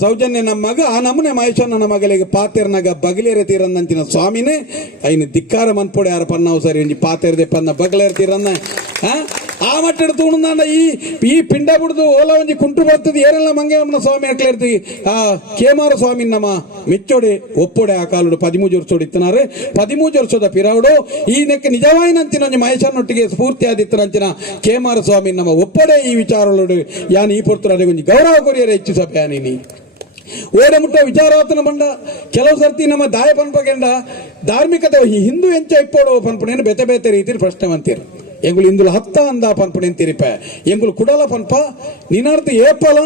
ಸೌಜನ್ಯ ನಮ್ಮಗ ಆ ನಮೂನೆ ಮಹೇಶ್ವರನ ಮಗಳಿಗೆ ಪಾತೆರ್ನಾಗ ಬಗಲೇರೆ ತೀರನ್ನಂಚಿನ ಸ್ವಾಮಿನೇ ಐನು ಧಿಕ್ಕಾರ ಮನ್ಪೊಡೆ ಯಾರ ಪನ್ನವು ಸರಿ ಒಂಜಿ ಪಾತೆರ್ದೆ ಪನ್ನ ಬಗಲೇರೆ ತೀರನ್ನ ಆ ಮಟ್ಟ ತೂಣಂದ ಈ ಪಿಂಡ ಬಿಡ್ದು ಓಲ ಒಂಜಿ ಕುಂಟು ಬರ್ತದೆ ಏರೆಲ್ಲ ಮಂಗೇಮನ ಸ್ವಾಮಿ ಹಾಕ್ಲಿರ್ತೀವಿ ಆ ಕೇಮಾರ ಸ್ವಾಮಿ ನಮ್ಮ ಮೆಚ್ಚೋಡೆ ಒಪ್ಪೊಡೆ ಆ ಕಾಲುಡು 13 ವರ್ಷೋಡು ಇತ್ತನಾರೆ 13 ವರ್ಷದ ಪಿರಾವುಡು ಈ ನೆಕ್ಕೆ ನಿಜವಾಯಿನಂತಿನ ಒಂಜಿ ಮಹೇಶ್ವರನೊಟ್ಟಿಗೆ ಸ್ಫೂರ್ತಿ ಆದಿತ್ತನಂಚಿನ ಕೇಮಾರ ಸ್ವಾಮಿ ನಮ್ಮ ಒಪ್ಪೊಡೆ ಈ ವಿಚಾರಗಳು ಯಾನ್ ಈ ಪೊರ್ತುರಾಡೆ ಒಂಜಿ ಗೌರವ ಕೊರಿಯರೆ ಹೆಚ್ಚು ಸಭೆ ಯಾನಿ ಓಡೆ ಮುಟ್ಟ ವಿಚಾರವತನ ಬಂಡ ಕೆಲವು ಸರ್ತಿ ನಮ್ಮ ದಾಯ ಪನ್ಪಗೆಂಡ ಧಾರ್ಮಿಕತೆ ಹಿಂದೂ ಎಂಚ ಇಪ್ಪೋಡು ಪನ್ಪಣೇನು ಬೇತೆ ರೀತಿ ಪ್ರಶ್ನೆ ಅಂತೀರಿ ಎಂಗುಲು ಇಂದುಲು ಹತ್ತ ಅಂದ ಪನ್ಪಣೆ ತಿರಿಪ ಎಂಗುಲು ಕುಡಲ ಪನ್ಪ ನಿನ್ನರ್ಥ ಏಪಲ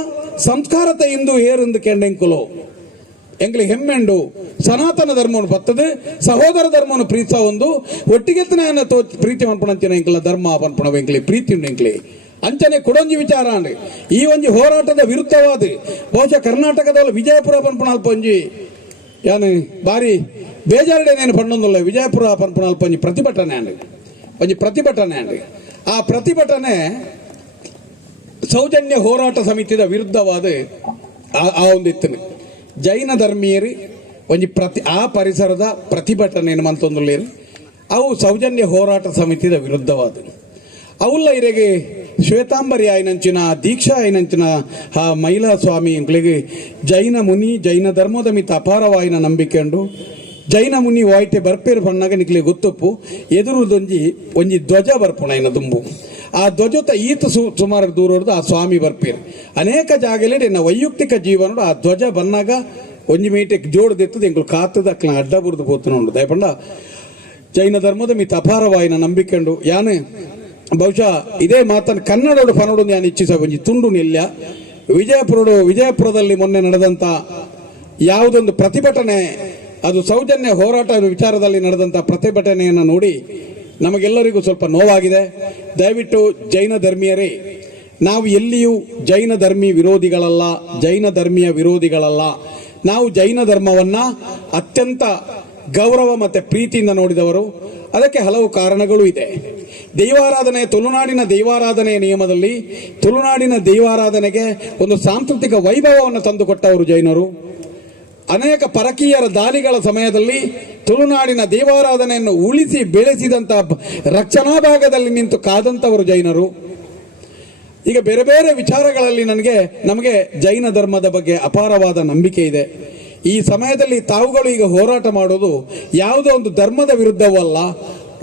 ಸಂಸ್ಕಾರತೆ ಇಂದು ಏರುಂದು ಕೆಂಡೆಂಕುಲು ಎಂಗ್ಲಿ ಹೆಮ್ಮೆಂಡು ಸನಾತನ ಧರ್ಮವನ್ನು ಬರ್ತದೆ ಸಹೋದರ ಧರ್ಮವನ್ನು ಪ್ರೀತ ಒಂದು ಒಟ್ಟಿಗೆತ್ತನೆ ಪ್ರೀತಿ ಪನ್ಪಣಂಚಿನ ಎಂಕಲ ಧರ್ಮ ಪನ್ಪಣ ಎಂಕ್ಲಿ ಪ್ರೀತಿ ಉಂಡು ಎಂಕ್ಲಿ ಅಂಚನೆ ಕೊಡೊಂಜಿ ವಿಚಾರ ಅಂಡ್ ಈ ಒಂಜಿ ಹೋರಾಟದ ವಿರುದ್ಧವಾದ ಬಹುಶಃ ಕರ್ನಾಟಕದ ವಿಜಯಪುರ ಪನ್ಪಣ ಅಲ್ಪ ಒಂಜಿ ಯಾನು ಬಾರಿ ಬೇಜಾರಡೇನೇನು ಪಂಡೊಂದುಲ್ಲ ವಿಜಯಪುರ ಪನ್ಪುಣಲ್ಪ ಒಂಜಿ ಪ್ರತಿಭಟನೆ ಅಂಡಿ ಆ ಪ್ರತಿಭಟನೆ ಸೌಜನ್ಯ ಹೋರಾಟ ಸಮಿತಿದ ವಿರುದ್ಧವಾದ ಆ ಒಂದು ಇತ್ತನೆ ಜೈನ ಧರ್ಮೀಯರು ಒಂಜಿ ಆ ಪರಿಸರದ ಪ್ರತಿಭಟನೆಯನ್ನು ಮಂತೊಂದುಲ್ಲೇರು ಅವು ಸೌಜನ್ಯ ಹೋರಾಟ ಸಮಿತಿದ ವಿರುದ್ಧವಾದ ಅವುಲ್ಲ ಇರೆಗೆ ಶ್ವೇತಾಂಬರಿ ಆಯ್ನಂಚಿನ ದೀಕ್ಷಾ ಆಯ್ನಂಚಿನ ಆ ಮಹಿಳಾ ಸ್ವಾಮಿ ಇಂಕ್ಲಿಗೆ ಜೈನ ಮುನಿ ಜೈನ ಧರ್ಮದ ಮಿತ ಅಪಾರವಾಯಿನ ನಂಬಿಕೆಂಡು ಜೈನ ಮುನಿ ವಾಯ್ಟೆ ಬರ್ಪೇರು ಬಣ್ಣಾಗ ನಿಕ್ಲಿ ಗೊತ್ತಪ್ಪು ಎದುರುದೊಂಜಿ ಒಂಜಿ ಧ್ವಜ ಬರ್ಪುಣ ಇನ್ನ ದುಂಬು ಆ ಧ್ವಜತ ಈತ ಸುಮಾರು ದೂರ ಹೊಡೆದು ಆ ಸ್ವಾಮಿ ಬರ್ಪೇರು ಅನೇಕ ಜಾಗದಲ್ಲಿ ನನ್ನ ವೈಯಕ್ತಿಕ ಜೀವನ ಆ ಧ್ವಜ ಬನ್ನಾಗ ಒಂಜಿ ಮೀಟೆಗೆ ಜೋಡದೆತ್ತದ ಎಂಗಳು ಕಾತದ ಅಕ್ಲ ಅಡ್ಡ ಬುರ್ದು ಪೋತುಂಡು ದಯಪಂಡ ಜೈನ ಧರ್ಮದ ಮಿತ ಅಪಾರವಾಯಿನ ನಂಬಿಕೆಂಡು ಯಾನೆ ಬಹುಶಃ ಇದೇ ಮಾತನ್ನು ಕನ್ನಡೋಡು ಪನೋಡು ನಾನು ಇಚ್ಛಿಸ ಒಂಜಿ ತುಂಡು ನಿಲ್ಯ ವಿಜಯಪುರದಲ್ಲಿ ಮೊನ್ನೆ ನಡೆದಂತ ಯಾವುದೊಂದು ಪ್ರತಿಭಟನೆ ಅದು ಸೌಜನ್ಯ ಹೋರಾಟ ವಿಚಾರದಲ್ಲಿ ನಡೆದಂತ ಪ್ರತಿಭಟನೆಯನ್ನು ನೋಡಿ ನಮಗೆಲ್ಲರಿಗೂ ಸ್ವಲ್ಪ ನೋವಾಗಿದೆ. ದಯವಿಟ್ಟು ಜೈನ ಧರ್ಮೀಯರೇ, ನಾವು ಎಲ್ಲಿಯೂ ಜೈನ ಧರ್ಮೀಯ ವಿರೋಧಿಗಳಲ್ಲ. ನಾವು ಜೈನ ಧರ್ಮವನ್ನ ಅತ್ಯಂತ ಗೌರವ ಮತ್ತೆ ಪ್ರೀತಿಯಿಂದ ನೋಡಿದವರು. ಅದಕ್ಕೆ ಹಲವು ಕಾರಣಗಳು ಇದೆ. ದೈವಾರಾಧನೆ, ತುಳುನಾಡಿನ ದೈವಾರಾಧನೆಯ ನಿಯಮದಲ್ಲಿ ತುಳುನಾಡಿನ ದೈವಾರಾಧನೆಗೆ ಒಂದು ಸಾಂಸ್ಕೃತಿಕ ವೈಭವವನ್ನು ತಂದುಕೊಟ್ಟವರು ಜೈನರು. ಅನೇಕ ಪರಕೀಯರ ದಾಳಿಗಳ ಸಮಯದಲ್ಲಿ ತುಳುನಾಡಿನ ದೇವಾರಾಧನೆಯನ್ನು ಉಳಿಸಿ ಬೆಳೆಸಿದಂತ ರಕ್ಷಣಾ ಭಾಗದಲ್ಲಿ ನಿಂತು ಕಾದಂತವರು ಜೈನರು. ಈಗ ಬೇರೆ ಬೇರೆ ವಿಚಾರಗಳಲ್ಲಿ ನಮಗೆ ಜೈನ ಧರ್ಮದ ಬಗ್ಗೆ ಅಪಾರವಾದ ನಂಬಿಕೆ ಇದೆ. ಈ ಸಮಯದಲ್ಲಿ ತಾವುಗಳು ಈಗ ಹೋರಾಟ ಮಾಡೋದು ಯಾವುದೋ ಒಂದು ಧರ್ಮದ ವಿರುದ್ಧವಲ್ಲ,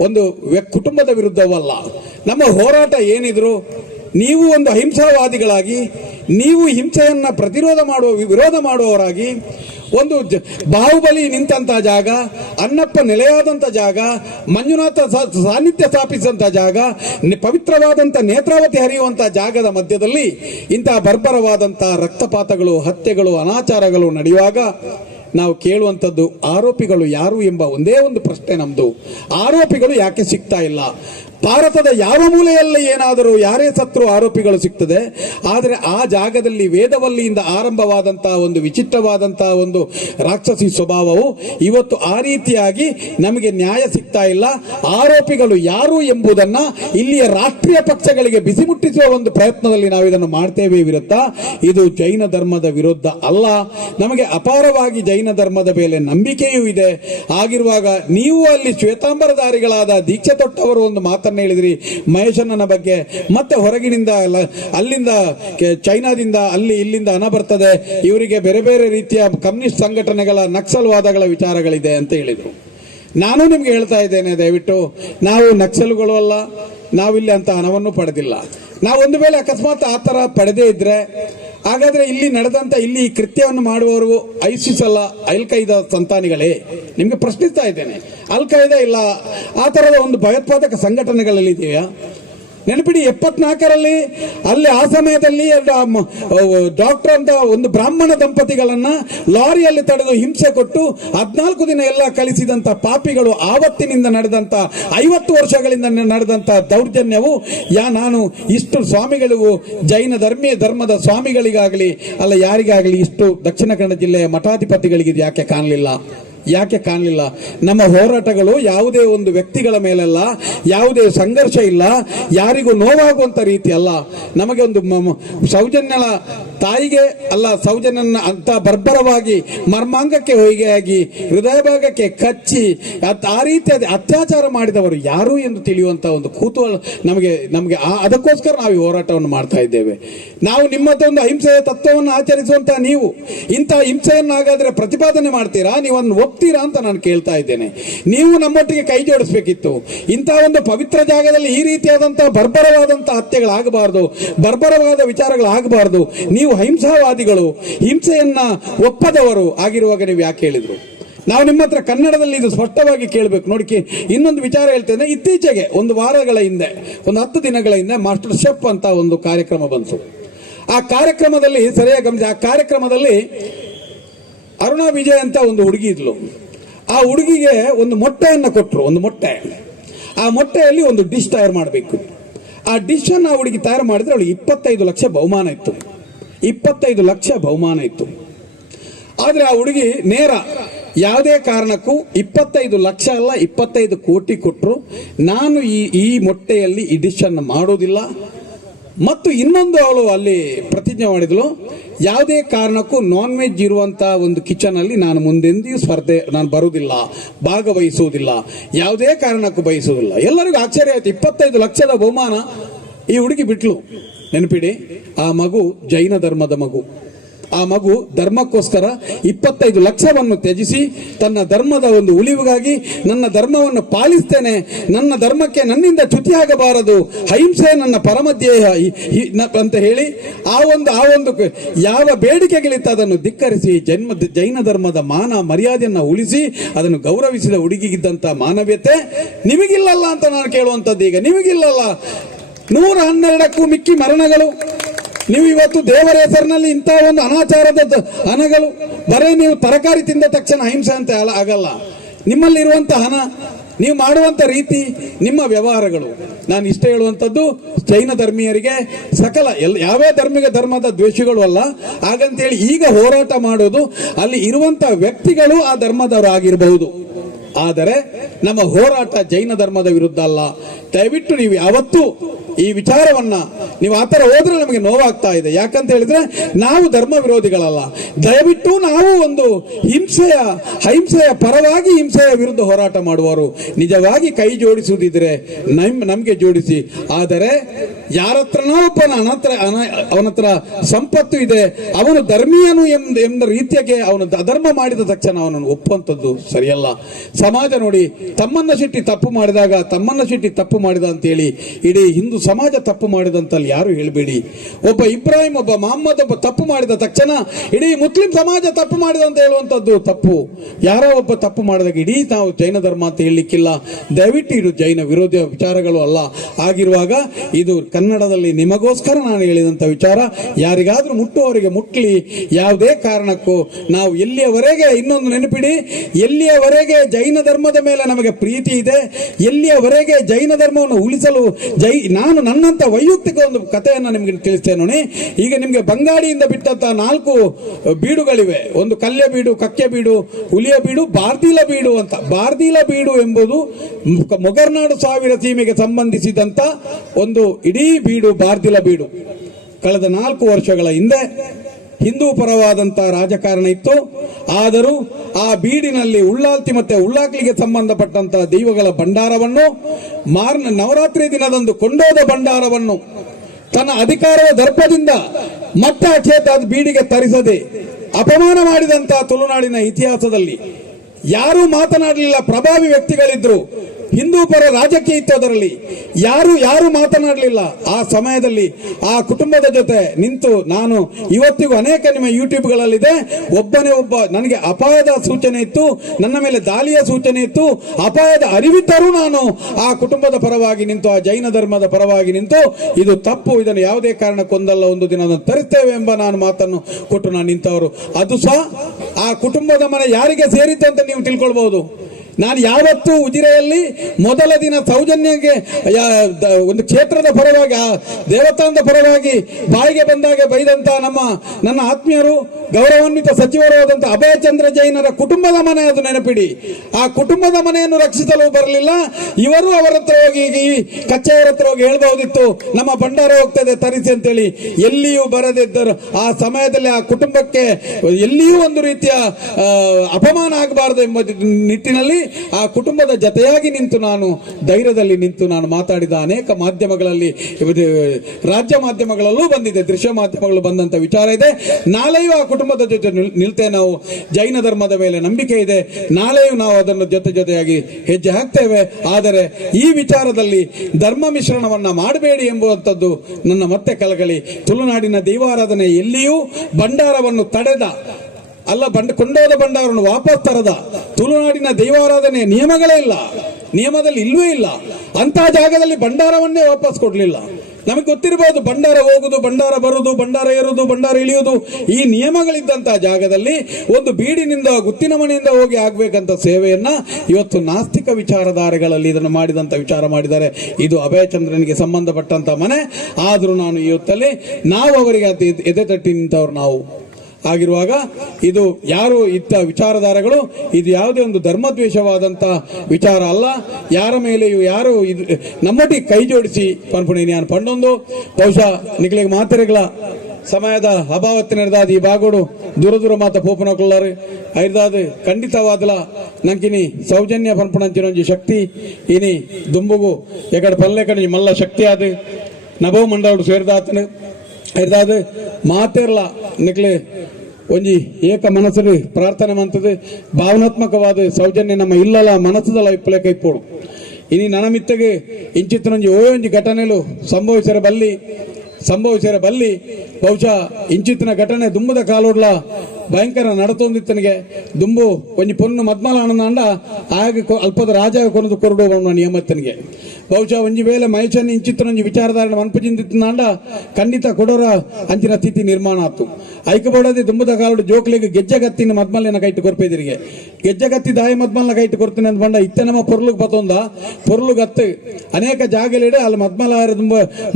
ಒಂದು ಕುಟುಂಬದ ವಿರುದ್ಧವಲ್ಲ. ನಮ್ಮ ಹೋರಾಟ ಏನಿದ್ರು, ನೀವು ಒಂದು ಅಹಿಂಸಾವಾದಿಗಳಾಗಿ, ನೀವು ಹಿಂಸೆಯನ್ನ ವಿರೋಧ ಮಾಡುವವರಾಗಿ, ಒಂದು ಬಾಹುಬಲಿ ನಿಂತ ಜಾಗ, ಅನ್ನಪ್ಪ ನೆಲೆಯಾದಂತ ಜಾಗ, ಮಂಜುನಾಥ ಸಾನ್ನಿಧ್ಯ ಸ್ಥಾಪಿಸಿದಂತ ಜಾಗ, ಪವಿತ್ರವಾದಂತ ನೇತ್ರಾವತಿ ಹರಿಯುವಂತ ಜಾಗದ ಮಧ್ಯದಲ್ಲಿ ಇಂತಹ ಬರ್ಬರವಾದಂತ ರಕ್ತಪಾತಗಳು, ಹತ್ಯೆಗಳು, ಅನಾಚಾರಗಳು ನಡೆಯುವಾಗ ನಾವು ಕೇಳುವಂಥದ್ದು ಆರೋಪಿಗಳು ಯಾರು ಎಂಬ ಒಂದೇ ಒಂದು ಪ್ರಶ್ನೆ ನಮ್ದು. ಆರೋಪಿಗಳು ಯಾಕೆ ಸಿಗ್ತಾ ಇಲ್ಲ? ಭಾರತದ ಯಾವ ಮೂಲೆಯಲ್ಲಿ ಏನಾದರೂ ಯಾರೇ ಸತ್ರು ಆರೋಪಿಗಳು ಸಿಗ್ತದೆ. ಆದರೆ ಆ ಜಾಗದಲ್ಲಿ ವೇದವಲ್ಲಿಯಿಂದ ಆರಂಭವಾದಂತಹ ಒಂದು ವಿಚಿತ್ರವಾದಂತಹ ಒಂದು ರಾಕ್ಷಸಿ ಸ್ವಭಾವವು ಇವತ್ತು ಆ ರೀತಿಯಾಗಿ ನಮಗೆ ನ್ಯಾಯ ಸಿಗ್ತಾ ಇಲ್ಲ. ಆರೋಪಿಗಳು ಯಾರು ಎಂಬುದನ್ನ ಇಲ್ಲಿಯ ರಾಷ್ಟ್ರೀಯ ಪಕ್ಷಗಳಿಗೆ ಬಿಸಿ ಮುಟ್ಟಿಸುವ ಒಂದು ಪ್ರಯತ್ನದಲ್ಲಿ ನಾವು ಇದನ್ನು ಮಾಡ್ತೇವೆ ವಿರುದ್ಧ ಇದು ಜೈನ ಧರ್ಮದ ವಿರುದ್ಧ ಅಲ್ಲ. ನಮಗೆ ಅಪಾರವಾಗಿ ಜೈನ ಧರ್ಮದ ಮೇಲೆ ನಂಬಿಕೆಯೂ ಇದೆ. ಆಗಿರುವಾಗ ನೀವು ಅಲ್ಲಿ ಶ್ವೇತಾಂಬರಧಾರಿಗಳಾದ ದೀಕ್ಷೆ ತೊಟ್ಟವರು ಒಂದು ಮಾತನ್ನು ಹೇಳಿದ್ರಿ ಮಹೇಶಣ್ಣನ ಬಗ್ಗೆ. ಮತ್ತೆ ಹೊರಗಿನಿಂದ ಅಲ್ಲಿಂದ ಚೈನಾದಿಂದ ಇಲ್ಲಿಂದ ಹಣ ಬರ್ತದೆ, ಇವರಿಗೆ ಬೇರೆ ಬೇರೆ ರೀತಿಯ ಕಮ್ಯುನಿಸ್ಟ್ ಸಂಘಟನೆಗಳ ನಕ್ಸಲ್ವಾದಗಳ ವಿಚಾರಗಳಿದೆ ಅಂತ ಹೇಳಿದ್ರು. ನಾನು ನಿಮ್ಗೆ ಹೇಳ್ತಾ ಇದ್ದೇನೆ, ದಯವಿಟ್ಟು ನಾವು ನಕ್ಸಲುಗಳು ಅಲ್ಲ, ನಾವಿಲ್ಲಿ ಅಂತ ಹಣವನ್ನು ಪಡೆದಿಲ್ಲ. ನಾವು ಒಂದು ವೇಳೆ ಅಕಸ್ಮಾತ್ ಆ ತರ ಪಡೆದೇ ಇದ್ರೆ ಹಾಗಾದ್ರೆ ಇಲ್ಲಿ ಈ ಕೃತ್ಯವನ್ನು ಮಾಡುವವರು ಐಸಿಸ್ ಅಲ್ಲ, ಅಲ್ ಖೈದಾ ಸಂತಾನಿಗಳೇ? ನಿಮ್ಗೆ ಪ್ರಶ್ನಿಸ್ತಾ ಇದ್ದೇನೆ. ಅಲ್ ಖೈದಾ ಇಲ್ಲ, ಆ ತರದ ಒಂದು ಭಯೋತ್ಪಾದಕ ಸಂಘಟನೆಗಳಲ್ಲಿ ಇದೆಯಾ? ನೆನಪಿಡಿ, 74ರಲ್ಲಿ ಅಲ್ಲಿ ಆ ಸಮಯದಲ್ಲಿ ಡಾಕ್ಟರ್ ಅಂತ ಒಂದು ಬ್ರಾಹ್ಮಣ ದಂಪತಿಗಳನ್ನ ಲಾರಿಯಲ್ಲಿ ತಡೆದು ಹಿಂಸೆ ಕೊಟ್ಟು 14 ದಿನ ಎಲ್ಲ ಕಳಿಸಿದಂತ ಪಾಪಿಗಳು. ಆವತ್ತಿನಿಂದ ನಡೆದಂತ 50 ವರ್ಷಗಳಿಂದ ನಡೆದಂತ ದೌರ್ಜನ್ಯವು ನಾನು ಇಷ್ಟು ಸ್ವಾಮಿಗಳಿಗೂ ಜೈನ ಧರ್ಮದ ಸ್ವಾಮಿಗಳಿಗಾಗಲಿ ಅಲ್ಲ ಯಾರಿಗಾಗಲಿ ಇಷ್ಟು ದಕ್ಷಿಣ ಕನ್ನಡ ಜಿಲ್ಲೆಯ ಮಠಾಧಿಪತಿಗಳಿಗೆ ಯಾಕೆ ಕಾಣಲಿಲ್ಲ? ನಮ್ಮ ಹೋರಾಟಗಳು ಯಾವುದೇ ಒಂದು ವ್ಯಕ್ತಿಗಳ ಮೇಲೆಲ್ಲ, ಯಾವುದೇ ಸಂಘರ್ಷ ಇಲ್ಲ, ಯಾರಿಗೂ ನೋವಾಗುವಂತ ರೀತಿ ಅಲ್ಲ. ನಮಗೆ ಒಂದು ಸೌಜನ್ಯನ ತಾಯಿಗೆ ಅಲ್ಲ, ಸೌಜನ್ಯನ ಅಂತ ಬರ್ಬರವಾಗಿ ಮರ್ಮಾಂಗಕ್ಕೆ ಹೊಯ್ಗೆಯಾಗಿ ಹೃದಯ ಭಾಗಕ್ಕೆ ಕಚ್ಚಿ ಆ ರೀತಿಯಾದ ಅತ್ಯಾಚಾರ ಮಾಡಿದವರು ಯಾರು ಎಂದು ತಿಳಿಯುವಂತ ಒಂದು ಕುತೂಹಲ ನಮಗೆ ಅದಕ್ಕೋಸ್ಕರ ನಾವು ಈ ಹೋರಾಟವನ್ನು ಮಾಡ್ತಾ ಇದ್ದೇವೆ. ನಾವು ನಿಮ್ಮದೊಂದು ಅಹಿಂಸೆಯ ತತ್ವವನ್ನು ಆಚರಿಸುವಂತ ನೀವು ಇಂತಹ ಹಿಂಸೆಯನ್ನಾಗಾದ್ರೆ ಪ್ರತಿಪಾದನೆ ಮಾಡ್ತೀರಾ? ನೀವನ್ನು ಒಪ್ತೀರಾ ಅಂತ ನಾನು ಕೇಳ್ತಾ ಇದ್ದೇನೆ. ನೀವು ನಮ್ಮೊಟ್ಟಿಗೆ ಕೈ ಜೋಡಿಸಬೇಕಿತ್ತು. ಇಂತಹ ಒಂದು ಪವಿತ್ರ ಜಾಗದಲ್ಲಿ ಈ ರೀತಿಯಾದಂತಹ ಬರ್ಬರವಾದಂತಹ ಹತ್ಯೆಗಳಾಗಬಾರದು, ಬರ್ಬರವಾದ ವಿಚಾರಗಳಾಗಬಾರದು. ನೀವು ಅಹಿಂಸಾವಾದಿಗಳು, ಹಿಂಸೆಯನ್ನ ಒಪ್ಪದವರು ಆಗಿರುವಾಗ ನೀವು ಯಾಕೆ ಹೇಳಿದ್ರು? ನಾವು ನಿಮ್ಮ ಹತ್ರ ಕನ್ನಡದಲ್ಲಿ ಇದು ಸ್ಪಷ್ಟವಾಗಿ ಕೇಳಬೇಕು. ನೋಡಿ, ಇನ್ನೊಂದು ವಿಚಾರ ಹೇಳ್ತೇನೆ. ಇತ್ತೀಚೆಗೆ ಒಂದು ವಾರಗಳ ಹಿಂದೆ, ಒಂದು 10 ದಿನಗಳ ಹಿಂದೆ ಮಾಸ್ಟರ್ ಶೆಫ್ ಅಂತ ಒಂದು ಕಾರ್ಯಕ್ರಮ ಬಂತು. ಆ ಕಾರ್ಯಕ್ರಮದಲ್ಲಿ ಸರಿಯಾಗಿ ಗಮನಿಸಿ, ಆ ಕಾರ್ಯಕ್ರಮದಲ್ಲಿ ಅರುಣಾ ವಿಜಯ್ ಅಂತ ಒಂದು ಹುಡುಗಿ ಇದ್ಲು. ಆ ಹುಡುಗಿಗೆ ಒಂದು ಮೊಟ್ಟೆಯನ್ನು ಕೊಟ್ಟರು, ಒಂದು ಮೊಟ್ಟೆ. ಆ ಮೊಟ್ಟೆಯಲ್ಲಿ ಒಂದು ಡಿಶ್ ತಯಾರು ಮಾಡಬೇಕು. ಆ ಡಿಶ್ ಅನ್ನು ಆ ಹುಡುಗಿ ತಯಾರು ಮಾಡಿದ್ರೆ ಅವಳಿಗೆ 25 ಲಕ್ಷ ಬಹುಮಾನ ಇತ್ತು. 25 ಲಕ್ಷ ಬಹುಮಾನ ಇತ್ತು. ಆದ್ರೆ ಆ ಹುಡುಗಿ ನೇರ ಯಾವುದೇ ಕಾರಣಕ್ಕೂ 25 ಲಕ್ಷ ಅಲ್ಲ 25 ಕೋಟಿ ಕೊಟ್ಟರು ನಾನು ಈ ಮೊಟ್ಟೆಯಲ್ಲಿ ಎಡಿಷನ್ ಮಾಡೋದಿಲ್ಲ. ಮತ್ತು ಇನ್ನೊಂದು ಅವಳು ಅಲ್ಲಿ ಪ್ರತಿಜ್ಞೆ ಮಾಡಿದಳು, ಯಾವುದೇ ಕಾರಣಕ್ಕೂ ನಾನ್ ವೆಜ್ ಇರುವಂತ ಒಂದು ಕಿಚನ್ ಅಲ್ಲಿ ನಾನು ಮುಂದೆಂದಿಯೂ ಸ್ಪರ್ಧೆ ನಾನು ಬರುವುದಿಲ್ಲ, ಭಾಗವಹಿಸುವುದಿಲ್ಲ, ಯಾವುದೇ ಕಾರಣಕ್ಕೂ ಬಯಸುವುದಿಲ್ಲ. ಎಲ್ಲರಿಗೂ ಆಶ್ಚರ್ಯ ಆಯ್ತು. 25 ಲಕ್ಷದ ಬಹುಮಾನ ಈ ಹುಡುಗಿ ಬಿಟ್ಲು. ನೆನಪಿಡಿ, ಆ ಮಗು ಜೈನ ಧರ್ಮದ ಮಗು. ಆ ಮಗು ಧರ್ಮಕ್ಕೋಸ್ಕರ 25 ಲಕ್ಷವನ್ನು ತ್ಯಜಿಸಿ ತನ್ನ ಧರ್ಮದ ಒಂದು ಉಳಿವಿಗಾಗಿ ನನ್ನ ಧರ್ಮವನ್ನು ಪಾಲಿಸ್ತೇನೆ, ನನ್ನ ಧರ್ಮಕ್ಕೆ ನನ್ನಿಂದ ಚ್ಯುತಿಯಾಗಬಾರದು, ಅಹಿಂಸೆ ನನ್ನ ಪರಮಧ್ಯೇಯ ಅಂತ ಹೇಳಿ ಆ ಒಂದು ಯಾವ ಬೇಡಿಕೆಗಳಿತ್ತು ಅದನ್ನು ಧಿಕ್ಕರಿಸಿ ಜೈನ ಧರ್ಮದ ಮಾನ ಮರ್ಯಾದೆಯನ್ನು ಉಳಿಸಿ ಅದನ್ನು ಗೌರವಿಸಿದ ಹುಡುಗಿಗಿದ್ದಂತ ಮಾನವೀಯತೆ ನಿಮಗಿಲ್ಲಲ್ಲ ಅಂತ ನಾನು ಕೇಳುವಂತದ್ದು. ಈಗ ನಿಮಗಿಲ್ಲಲ್ಲ. 112ಕ್ಕೂ ಮಿಕ್ಕಿ ಮರಣಗಳು. ನೀವು ಇವತ್ತು ದೇವರ ಹೆಸರಿನಲ್ಲಿ ಇಂತಹ ಒಂದು ಅನಾಚಾರದ ಹಣಗಳು, ಬರೀ ನೀವು ತರಕಾರಿ ತಿಂದ ತಕ್ಷಣ ಅಹಿಂಸೆ ಅಂತ ಆಗಲ್ಲ. ನಿಮ್ಮಲ್ಲಿರುವಂತಹ ಹಣ, ನೀವು ಮಾಡುವಂತ ರೀತಿ, ನಿಮ್ಮ ವ್ಯವಹಾರಗಳು. ನಾನು ಇಷ್ಟ ಹೇಳುವಂಥದ್ದು ಜೈನ ಧರ್ಮೀಯರಿಗೆ ಸಕಲ ಯಾವೇ ಧರ್ಮದ ದ್ವೇಷಗಳು ಅಲ್ಲ. ಹಾಗಂತೇಳಿ ಈಗ ಹೋರಾಟ ಮಾಡೋದು ಅಲ್ಲಿ ಇರುವಂತಹ ವ್ಯಕ್ತಿಗಳು ಆ ಧರ್ಮದವರು ಆಗಿರಬಹುದು, ಆದರೆ ನಮ್ಮ ಹೋರಾಟ ಜೈನ ಧರ್ಮದ ವಿರುದ್ಧ ಅಲ್ಲ. ದಯವಿಟ್ಟು ನೀವು ಯಾವತ್ತೂ ಈ ವಿಚಾರವನ್ನ ನೀವು ಆತರ ಹೋದ್ರೆ ನಮಗೆ ನೋವಾಗ್ತಾ ಇದೆ. ಯಾಕಂತ ಹೇಳಿದ್ರೆ ನಾವು ಧರ್ಮ ವಿರೋಧಿಗಳಲ್ಲ. ದಯವಿಟ್ಟು ನಾವು ಒಂದು ಅಹಿಂಸೆಯ ಪರವಾಗಿ ಹಹಿಂಸೆಯ ವಿರುದ್ಧ ಹೋರಾಟ ಮಾಡುವವರು. ನಿಜವಾಗಿ ಕೈ ಜೋಡಿಸುವುದಿದ್ರೆ ನಮ್ಗೆ ಜೋಡಿಸಿ. ಆದರೆ ಯಾರತ್ರನೋ ಅವನ ಹತ್ರ ಸಂಪತ್ತು ಇದೆ, ಅವನು ಧರ್ಮೀಯನು ಎಂಬ ರೀತಿಯಾಗಿ ಅವನು ಅಧರ್ಮ ಮಾಡಿದ ತಕ್ಷಣ ಅವನನ್ನು ಒಪ್ಪುವಂಥದ್ದು ಸರಿಯಲ್ಲ. ಸಮಾಜ ನೋಡಿ, ತಮ್ಮಣ್ಣ ಶೆಟ್ಟಿ ತಪ್ಪು ಮಾಡಿದ ಅಂತೇಳಿ ಇಡೀ ಹಿಂದೂ ಸಮಾಜ ತಪ್ಪು ಮಾಡಿದಂತಲ್ಲಿ ಯಾರು ಹೇಳಬೇಡಿ. ಒಬ್ಬ ಇಬ್ರಾಹಿಂ, ಒಬ್ಬ ಮೊಹಮ್ಮದ್ ಒಬ್ಬ ತಪ್ಪು ಮಾಡಿದ ತಕ್ಷಣ ಇಡೀ ಮುಸ್ಲಿಂ ಸಮಾಜ ತಪ್ಪು ಮಾಡಿದ ಅಂತ ಹೇಳುವಂತದ್ದು ತಪ್ಪು. ಯಾರೋ ಒಬ್ಬ ತಪ್ಪು ಮಾಡಿದಾಗ ಇಡೀ ನಾವು ಜೈನ ಧರ್ಮ ಅಂತ ಹೇಳಲಿಕ್ಕಿಲ್ಲ. ದಯವಿಟ್ಟು ಇದು ಜೈನ ವಿರೋಧಿ ವಿಚಾರಗಳು ಅಲ್ಲ. ಆಗಿರುವಾಗ ಇದು ಕನ್ನಡದಲ್ಲಿ ನಿಮಗೋಸ್ಕರ ನಾನು ಹೇಳಿದಂತ ವಿಚಾರ. ಯಾರಿಗಾದ್ರೂ ಮುಟ್ಟುವವರಿಗೆ ಮುಟ್ಲಿ. ಯಾವುದೇ ಕಾರಣಕ್ಕೂ ನಾವು ಎಲ್ಲಿಯವರೆಗೆ, ಇನ್ನೊಂದು ನೆನಪಿಡಿ, ಎಲ್ಲಿಯವರೆಗೆ ಜೈನ ಧರ್ಮದ ಮೇಲೆ ನಮಗೆ ಪ್ರೀತಿ ಇದೆ, ಎಲ್ಲಿಯವರೆಗೆ ಜೈನ ಧರ್ಮವನ್ನು ಉಳಿಸಲು ನಾನು ನನ್ನಂತ ವೈಯಕ್ತಿಕ ಒಂದು ಕಥೆಯನ್ನು ನಿಮಗೆ ತಿಳಿಸ್ತೇನೆ ನೋಡಿ. ಈಗ ನಿಮಗೆ ಬಂಗಾಡಿಯಿಂದ ಬಿಟ್ಟಂತ 4 ಬೀಡುಗಳಿವೆ. ಒಂದು ಕಲ್ಯ ಬೀಡು, ಕಕ್ಕೆ ಬೀಡು, ಹುಲಿಯ ಬೀಡು, ಬಾರ್ದಿಲ ಬೀಡು ಅಂತ. ಬಾರ್ದಿಲ ಬೀಡು ಎಂಬುದು ಮೊಗರ್ನಾಡು ಸಾವಿರ ಸೀಮೆಗೆ ಸಂಬಂಧಿಸಿದಂತ ಒಂದು ಇಡೀ ಬೀಡು ಬಾರ್ದಿಲ ಬೀಡು. ಕಳೆದ 4 ವರ್ಷಗಳ ಹಿಂದೆ ಹಿಂದೂ ಪರವಾದಂತಹ ರಾಜಕಾರಣ ಇತ್ತು. ಆದರೂ ಆ ಬೀಡಿನಲ್ಲಿ ಉಳ್ಳಾಲ್ತಿ ಮತ್ತೆ ಉಳ್ಳಾಕ್ಲಿಗೆ ಸಂಬಂಧಪಟ್ಟಂತಹ ದೈವಗಳ ಭಂಡಾರವನ್ನು ನವರಾತ್ರಿ ದಿನದಂದು ಕೊಂಡೋದ ಭಂಡಾರವನ್ನು ತನ್ನ ಅಧಿಕಾರದ ದರ್ಪದಿಂದ ಮಟ್ಟ ಕ್ಷೇತ್ರ ಬೀಡಿಗೆ ತರಿಸದೆ ಅಪಮಾನ ಮಾಡಿದಂತಹ ತುಳುನಾಡಿನ ಇತಿಹಾಸದಲ್ಲಿ ಯಾರೂ ಮಾತನಾಡಲಿಲ್ಲ. ಪ್ರಭಾವಿ ವ್ಯಕ್ತಿಗಳಿದ್ರು, ಹಿಂದೂ ಪರ ರಾಜಕೀಯ ಇತ್ತು, ಅದರಲ್ಲಿ ಯಾರು ಮಾತನಾಡಲಿಲ್ಲ. ಆ ಸಮಯದಲ್ಲಿ ಆ ಕುಟುಂಬದ ಜೊತೆ ನಿಂತು ನಾನು ಇವತ್ತಿಗೂ ಅನೇಕ ನಿಮ್ಮ ಯೂಟ್ಯೂಬ್ಗಳಲ್ಲಿದೆ, ಒಬ್ಬನೇ ಒಬ್ಬ ನನಗೆ ಅಪಾಯದ ಸೂಚನೆ ಇತ್ತು, ನನ್ನ ಮೇಲೆ ದಾಳಿಯ ಸೂಚನೆ ಇತ್ತು, ಅಪಾಯದ ಅರಿವಿದ್ದರೂ ನಾನು ಆ ಕುಟುಂಬದ ಪರವಾಗಿ ನಿಂತು, ಆ ಜೈನ ಧರ್ಮದ ಪರವಾಗಿ ನಿಂತು ಇದು ತಪ್ಪು, ಇದನ್ನು ಯಾವುದೇ ಕಾರಣಕ್ಕೊಂದಲ್ಲ ಒಂದು ದಿನ ಅದನ್ನು ತರಿಸ್ತೇವೆ ಎಂಬ ನಾನು ಮಾತನ್ನು ಕೊಟ್ಟು ನಾನು ನಿಂತವರು. ಅದು ಸಹ ಆ ಕುಟುಂಬದ ಮನೆ ಯಾರಿಗೆ ಸೇರಿತ್ತು ಅಂತ ನೀವು ತಿಳ್ಕೊಳ್ಬಹುದು. ನಾನು ಯಾವತ್ತೂ ಉಜಿರೆಯಲ್ಲಿ ಮೊದಲ ದಿನ ಸೌಜನ್ಯಗೆ ಒಂದು ಕ್ಷೇತ್ರದ ಪರವಾಗಿ, ದೇವಸ್ಥಾನದ ಪರವಾಗಿ ಬಾಯಿಗೆ ಬಂದಾಗ ಬೈದಂತ ನನ್ನ ಆತ್ಮೀಯರು, ಗೌರವಾನ್ವಿತ ಸಚಿವರು ಆದಂತಹ ಅಭಯಚಂದ್ರ ಜೈನರ ಕುಟುಂಬದ ಮನೆ. ಅದು ನೆನಪಿಡಿ. ಆ ಕುಟುಂಬದ ಮನೆಯನ್ನು ರಕ್ಷಿಸಲು ಬರಲಿಲ್ಲ ಇವರು. ಅವರ ಹತ್ರ ಹೋಗಿ, ಈ ಕಚ್ಚೆಯವರ ಹತ್ರ ಹೋಗಿ ಹೇಳ್ಬಹುದಿತ್ತು, ನಮ್ಮ ಭಂಡಾರ ಹೋಗ್ತದೆ ತರಿಸಿ ಅಂತೇಳಿ. ಎಲ್ಲಿಯೂ ಬರದಿದ್ದರು. ಆ ಸಮಯದಲ್ಲಿ ಆ ಕುಟುಂಬಕ್ಕೆ ಎಲ್ಲಿಯೂ ಒಂದು ರೀತಿಯ ಅಪಮಾನ ಆಗಬಾರದು ಎಂಬ ನಿಟ್ಟಿನಲ್ಲಿ ಆ ಕುಟುಂಬದ ಜೊತೆಯಾಗಿ ನಿಂತು ನಾನು ಧೈರ್ಯದಲ್ಲಿ ನಿಂತು ನಾನು ಮಾತಾಡಿದ ಅನೇಕ ಮಾಧ್ಯಮಗಳಲ್ಲಿ, ರಾಜ್ಯ ಮಾಧ್ಯಮಗಳಲ್ಲೂ ಬಂದಿದೆ, ದೃಶ್ಯ ಮಾಧ್ಯಮಗಳು ಬಂದಂತ ವಿಚಾರ ಇದೆ. ನಾಳೆಯೂ ಆ ಕುಟುಂಬದ ಜೊತೆ ನಿಲ್ತೇವೆ. ನಾವು ಜೈನ ಧರ್ಮದ ಮೇಲೆ ನಂಬಿಕೆ ಇದೆ. ನಾಳೆಯೂ ನಾವು ಅದನ್ನು ಜೊತೆಯಾಗಿ ಹೆಜ್ಜೆ ಹಾಕ್ತೇವೆ. ಆದರೆ ಈ ವಿಚಾರದಲ್ಲಿ ಧರ್ಮ ಮಿಶ್ರಣವನ್ನ ಮಾಡಬೇಡಿ ಎಂಬುವಂಥದ್ದು ನನ್ನ ಮತ್ತೆ ಕಳಕಳಿ. ತುಳುನಾಡಿನ ದೈವಾರಾಧನೆ ಎಲ್ಲಿಯೂ ಭಂಡಾರವನ್ನು ತಡೆದ ಕೊಂಡೋದ ಭಂಡಾರವನ್ನು ವಾಪಸ್ ತರದ ತುಳುನಾಡಿನ ದೈವಾರಾಧನೆ ನಿಯಮಗಳೇ ಇಲ್ಲ, ನಿಯಮದಲ್ಲಿ ಇಲ್ವೇ ಇಲ್ಲ. ಅಂತ ಜಾಗದಲ್ಲಿ ಭಂಡಾರವನ್ನೇ ವಾಪಸ್ ಕೊಡ್ಲಿಲ್ಲ. ನಮಗೆ ಗೊತ್ತಿರಬಹುದು, ಭಂಡಾರ ಹೋಗುದು, ಭಂಡಾರ ಬರುದು, ಭಂಡಾರ ಏರುದು, ಭಂಡಾರ ಇಳಿಯುವುದು, ಈ ನಿಯಮಗಳಿದ್ದಂತಹ ಜಾಗದಲ್ಲಿ ಒಂದು ಬೀಡಿನಿಂದ ಗುತ್ತಿನ ಮನೆಯಿಂದ ಹೋಗಿ ಆಗ್ಬೇಕಂತ ಸೇವೆಯನ್ನ ಇವತ್ತು ನಾಸ್ತಿಕ ವಿಚಾರಧಾರೆಗಳಲ್ಲಿ ಇದನ್ನು ಮಾಡಿದಂತ ವಿಚಾರ ಮಾಡಿದ್ದಾರೆ. ಇದು ಅಭಯಚಂದ್ರನಿಗೆ ಸಂಬಂಧಪಟ್ಟಂತ ಮನೆ. ಆದ್ರೂ ನಾನು ಇವತ್ತಲ್ಲಿ ನಾವು ಅವರಿಗೆ ಎದೆ ತಟ್ಟಿ ನಿಂತವ್ರು ನಾವು. ಆಗಿರುವಾಗ ಇದು ಯಾರು ಇತ್ತ ವಿಚಾರಧಾರೆಗಳು ಇದು ಯಾವುದೇ ಒಂದು ಧರ್ಮದ್ವೇಷವಾದಂತ ವಿಚಾರ ಅಲ್ಲ. ಯಾರ ಮೇಲೆಯೂ ಯಾರು ನಮ್ಮೊಟ್ಟಿಗೆ ಕೈ ಜೋಡಿಸಿ ಪನ್ಪುಣಿ ನಾನು ಪಂಡೊಂದು ಬಹುಶಃ ನಿಖಲಿಗೆ ಮಾತೆರೆಗಳ ಸಮಯದ ಅಭಾವತ್ತಿನದಾದ ಈ ಬಾಗೋಡು ದೂರ ದೂರ ಮಾತ ಪೋಪನಕೊಳ್ಳಾರು ಐದಾದ ಖಂಡಿತವಾದಲ ನಂಕಿನಿ ಸೌಜನ್ಯ ಪನ್ಪುಣಂಚಿನೊಂಜಿ ಶಕ್ತಿ ಇನಿ ದುಂಬುಗು ಎಕಡೆ ಪಲ್ಲೆ ಕಡೆ ಮಲ್ಲ ಶಕ್ತಿ ಆದ ನಭೋ ಮಂಡಳು ಸೇರಿದಾತನು ಐದಾದ ಮಾತೆರ್ಲ ನಿಕ್ಲೆ ಒಂಜಿ ಏಕ ಮನಸ್ಸು ಪ್ರಾರ್ಥನೆ ಮಂತದ್ದು ಭಾವನಾತ್ಮಕವಾದ ಸೌಜನ್ಯ ನಮ್ಮ ಇಲ್ಲಲ ಮನಸ್ಸದಲ್ಲ ಇಪ್ಪಲೆ ಕೈಪೋಡು ಇನಿ ನನ್ನ ಮಿತ್ತಗೆ ಇಂಚಿತ್ತನೊಂಜಿ ಒಂಜಿ ಘಟನೆಲು ಸಂಭವಿಸಿರ ಬಲ್ಲಿ ಬಹುಶಃ ಇಂಚಿತ್ತಿನ ಘಟನೆ ದುಂಬದ ಕಾಲೋಡ್ಲ ಭಯಂಕರ ನಡತೊಂದಿತ್ತನಿಗೆ ದುಂಬು ಒಂಜಿ ಪೊನ್ನು ಮದ್ಮಲ ಆನಂದ ಆಗ ಅಲ್ಪದ ರಾಜ ಕೊನದು ಕೊರಡು ನಿಯಮತ್ತನಿಗೆ ಬಹುಶಃ ಒಂಜಿ ವೇಳೆ ಮೈಸೂರಿನ ಇಂಚಿತ್ತನೊಂಜಿ ವಿಚಾರಧಾರಣೆ ಮನ್ಪುಜಿಂದಿತ್ತಂಡ ಖಂಡಿತ ಕೊಡೋರ ಅಂಚಿನ ಸ್ಥಿತಿ ನಿರ್ಮಾಣ ಆತು ಐಕಬೋಡದೆ ದುಂಬದ ಕಾಲೋಡು ಜೋಕ್ಲಿಗೆ ಗೆಜ್ಜೆಗತ್ತಿನ ಮದ್ಮಲಿನ ಕೈಟ್ ಕೊರ್ಪೇದಿರಿಗೆ ಗೆಜ್ಜೆಗತ್ತಿ ದಾಯ ಮದ್ಮಲ್ನ ಕೈಟ್ ಕೊಡ್ತೀನಿ ಅಂತ ಬಂಡ ಇತ್ತ ನಮ್ಮ ಪೊರ್ಲುಗ್ ಬತ್ತೊಂದ ಪೊರ್ಲು ಗತ್ತು ಅನೇಕ ಜಾಗಲಿಡೆ ಅಲ್ಲಿ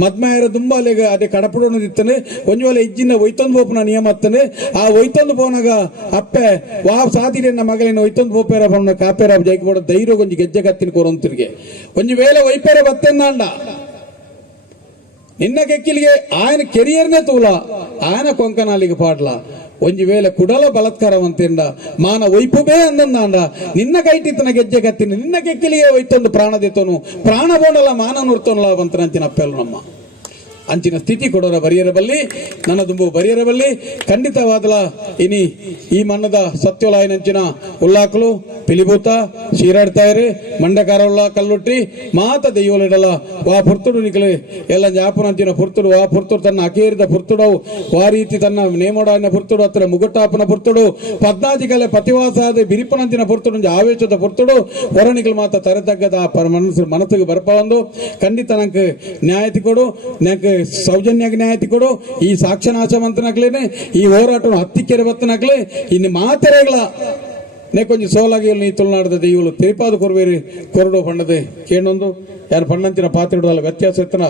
ಮದ್ಮಾಯರ ದುಂಬ ಅಲ್ಲಿಗೆ ಅದೇ ಕಡಪಡೋದಿತ್ತನೆ ಒಂಜು ವೇಳೆ ಇಜ್ಜಿನ ಒಯ್ತೊಂದು ಬೋಪನ ನಿಯಮ ಅತ್ತನೆ ಆ ಒಯ್ತೊಂದು ಬೋನಾಗ ಅಪ್ಪೆ ವಾವ್ ಸಾದಿನ ಮಗಳಿನ ಒಯ್ತೊಂದು ಬೋಪೇರ ಬಣ್ಣ ಕಾಪೇರ ಜೈಕಬೋಡ ಧೈರ್ಯ ಒಂಜಿ ಗೆಜ್ಜೆಗತ್ತಿನ ಕೊರಂತಿರಿಗೆ ಒಂಜಿ ವೇಳೆ ಒಯ್ಪೇರ ಬತ್ತೆಂದಾಂಡ ನಿನ್ನ ಕೆಕ್ಕಿಲಿಗೆ ఆయన ಕೆರಿಯರ್ನೇ ತೂಲ ఆయన ಕೊಂಕನಾಲಿಗೆ ಪಾಡ್ಲ ಒಂಜಿ ವೇಳೆ ಕುಡಲ ಬಲತ್ಕಾರವಂತೆಂಡ ಮಾನ ಒಯ್ಪುಬೇ ಅಂದಂದಾಂಡ ನಿನ್ನ ಕೈಟಿತ್ತನ ಗೆಜ್ಜೆ ಗತ್ತಿನ ನಿನ್ನ ಕೆಕ್ಕಿಲಿಗೆ ಒಯ್ತೊಂದು ಪ್ರಾಣದಿತ್ತನು ಪ್ರಾಣ ಬೋಂಡಲ ಮಾನ ನುರ್ತನಲ್ಲ ಬಂತನ ಅಂಚಿನ ಅಪ್ಪೆಲ್ಲ ನಮ್ಮ ಅಂಚಿನ ಸ್ಥಿತಿ ಕೊಡೋರ ಬರಿಯರಬಲ್ಲಿ ನನ್ನ ದುಂಬು ಬರಿಯರಬಲ್ಲಿ ಖಂಡಿತವಾದಲ ಇನಿ ಈ ಮನ್ನದ ಸತ್ಯೋಲಾಯನಂಚಿನ ಉಲ್ಲಾಕಲು ಪಿಲಿಭೂತ ಶೀರಾಡ್ತಾಯಿರಿ ಮಂಡಕಾರವುಳ್ಳ ಕಲ್ಲುಟ್ಟಿ ಮಾತ ದೆಯ್ಯೋಲಿಡಲ ವಾ ಪುರ್ತುಡು ನಿಕಲೆ ಎಲ್ಲ ಜಾಪುನಂಚಿನ ಪುರ್ತುಡು ವಾ ಪುರ್ತುಡು ತನ್ನ ಅಕೇರಿದ ಪುರ್ತುಡವು ವಾ ರೀತಿ ತನ್ನ ನೇಮೋಡಾನ ಪುರ್ತುಡು ಹತ್ತಿರ ಮುಗುಟ್ಟಾಪನ ಪುರ್ತುಡು ಪದ್ನಾಜಿಕಲೆ ಪತಿವಾಸಾದ ಬಿರಿಪನಂಚಿನ ಪುರ್ತುಡು ಆವೇಶದ ಪುರ್ತುಡು ಹೊರನಿಕಲು ಮಾತ ತರತಗ್ಗದ ಮನಸ್ಸಿಗೆ ಬರ್ಪವಂದು ಖಂಡಿತ ನಂಗೆ ನ್ಯಾಯತಿ ಕೊಡು ನಂಗೆ ಸೌಜನ್ಯ ನ್ಯಾಯತಿ ಕೊಡು ಈ ಸಾಕ್ಷನಾಶ ಮಂತನಾಗ್ಲೇನೆ ಈ ಹೋರಾಟ ಹತ್ತಿಕ್ಕೆರೆ ಬತ್ತನಾಗ್ಲೆ ಇನ್ನು ಮಾತೆರೆಗಳ ಕೊಂಚ ಸೋಲಾಗಿ ನೀ ತುಳುನಾಡದ ಇವಳು ತಿರುಪಾದ ಕೊರವೇರಿ ಕೊರಡು ಪಂಡದೆ ಕೇಳೊಂದು ಯಾರು ಪಣ್ಣಂತಿನ ಪಾತ್ರೆ ವ್ಯತ್ಯಾಸ ಇತ್ತನ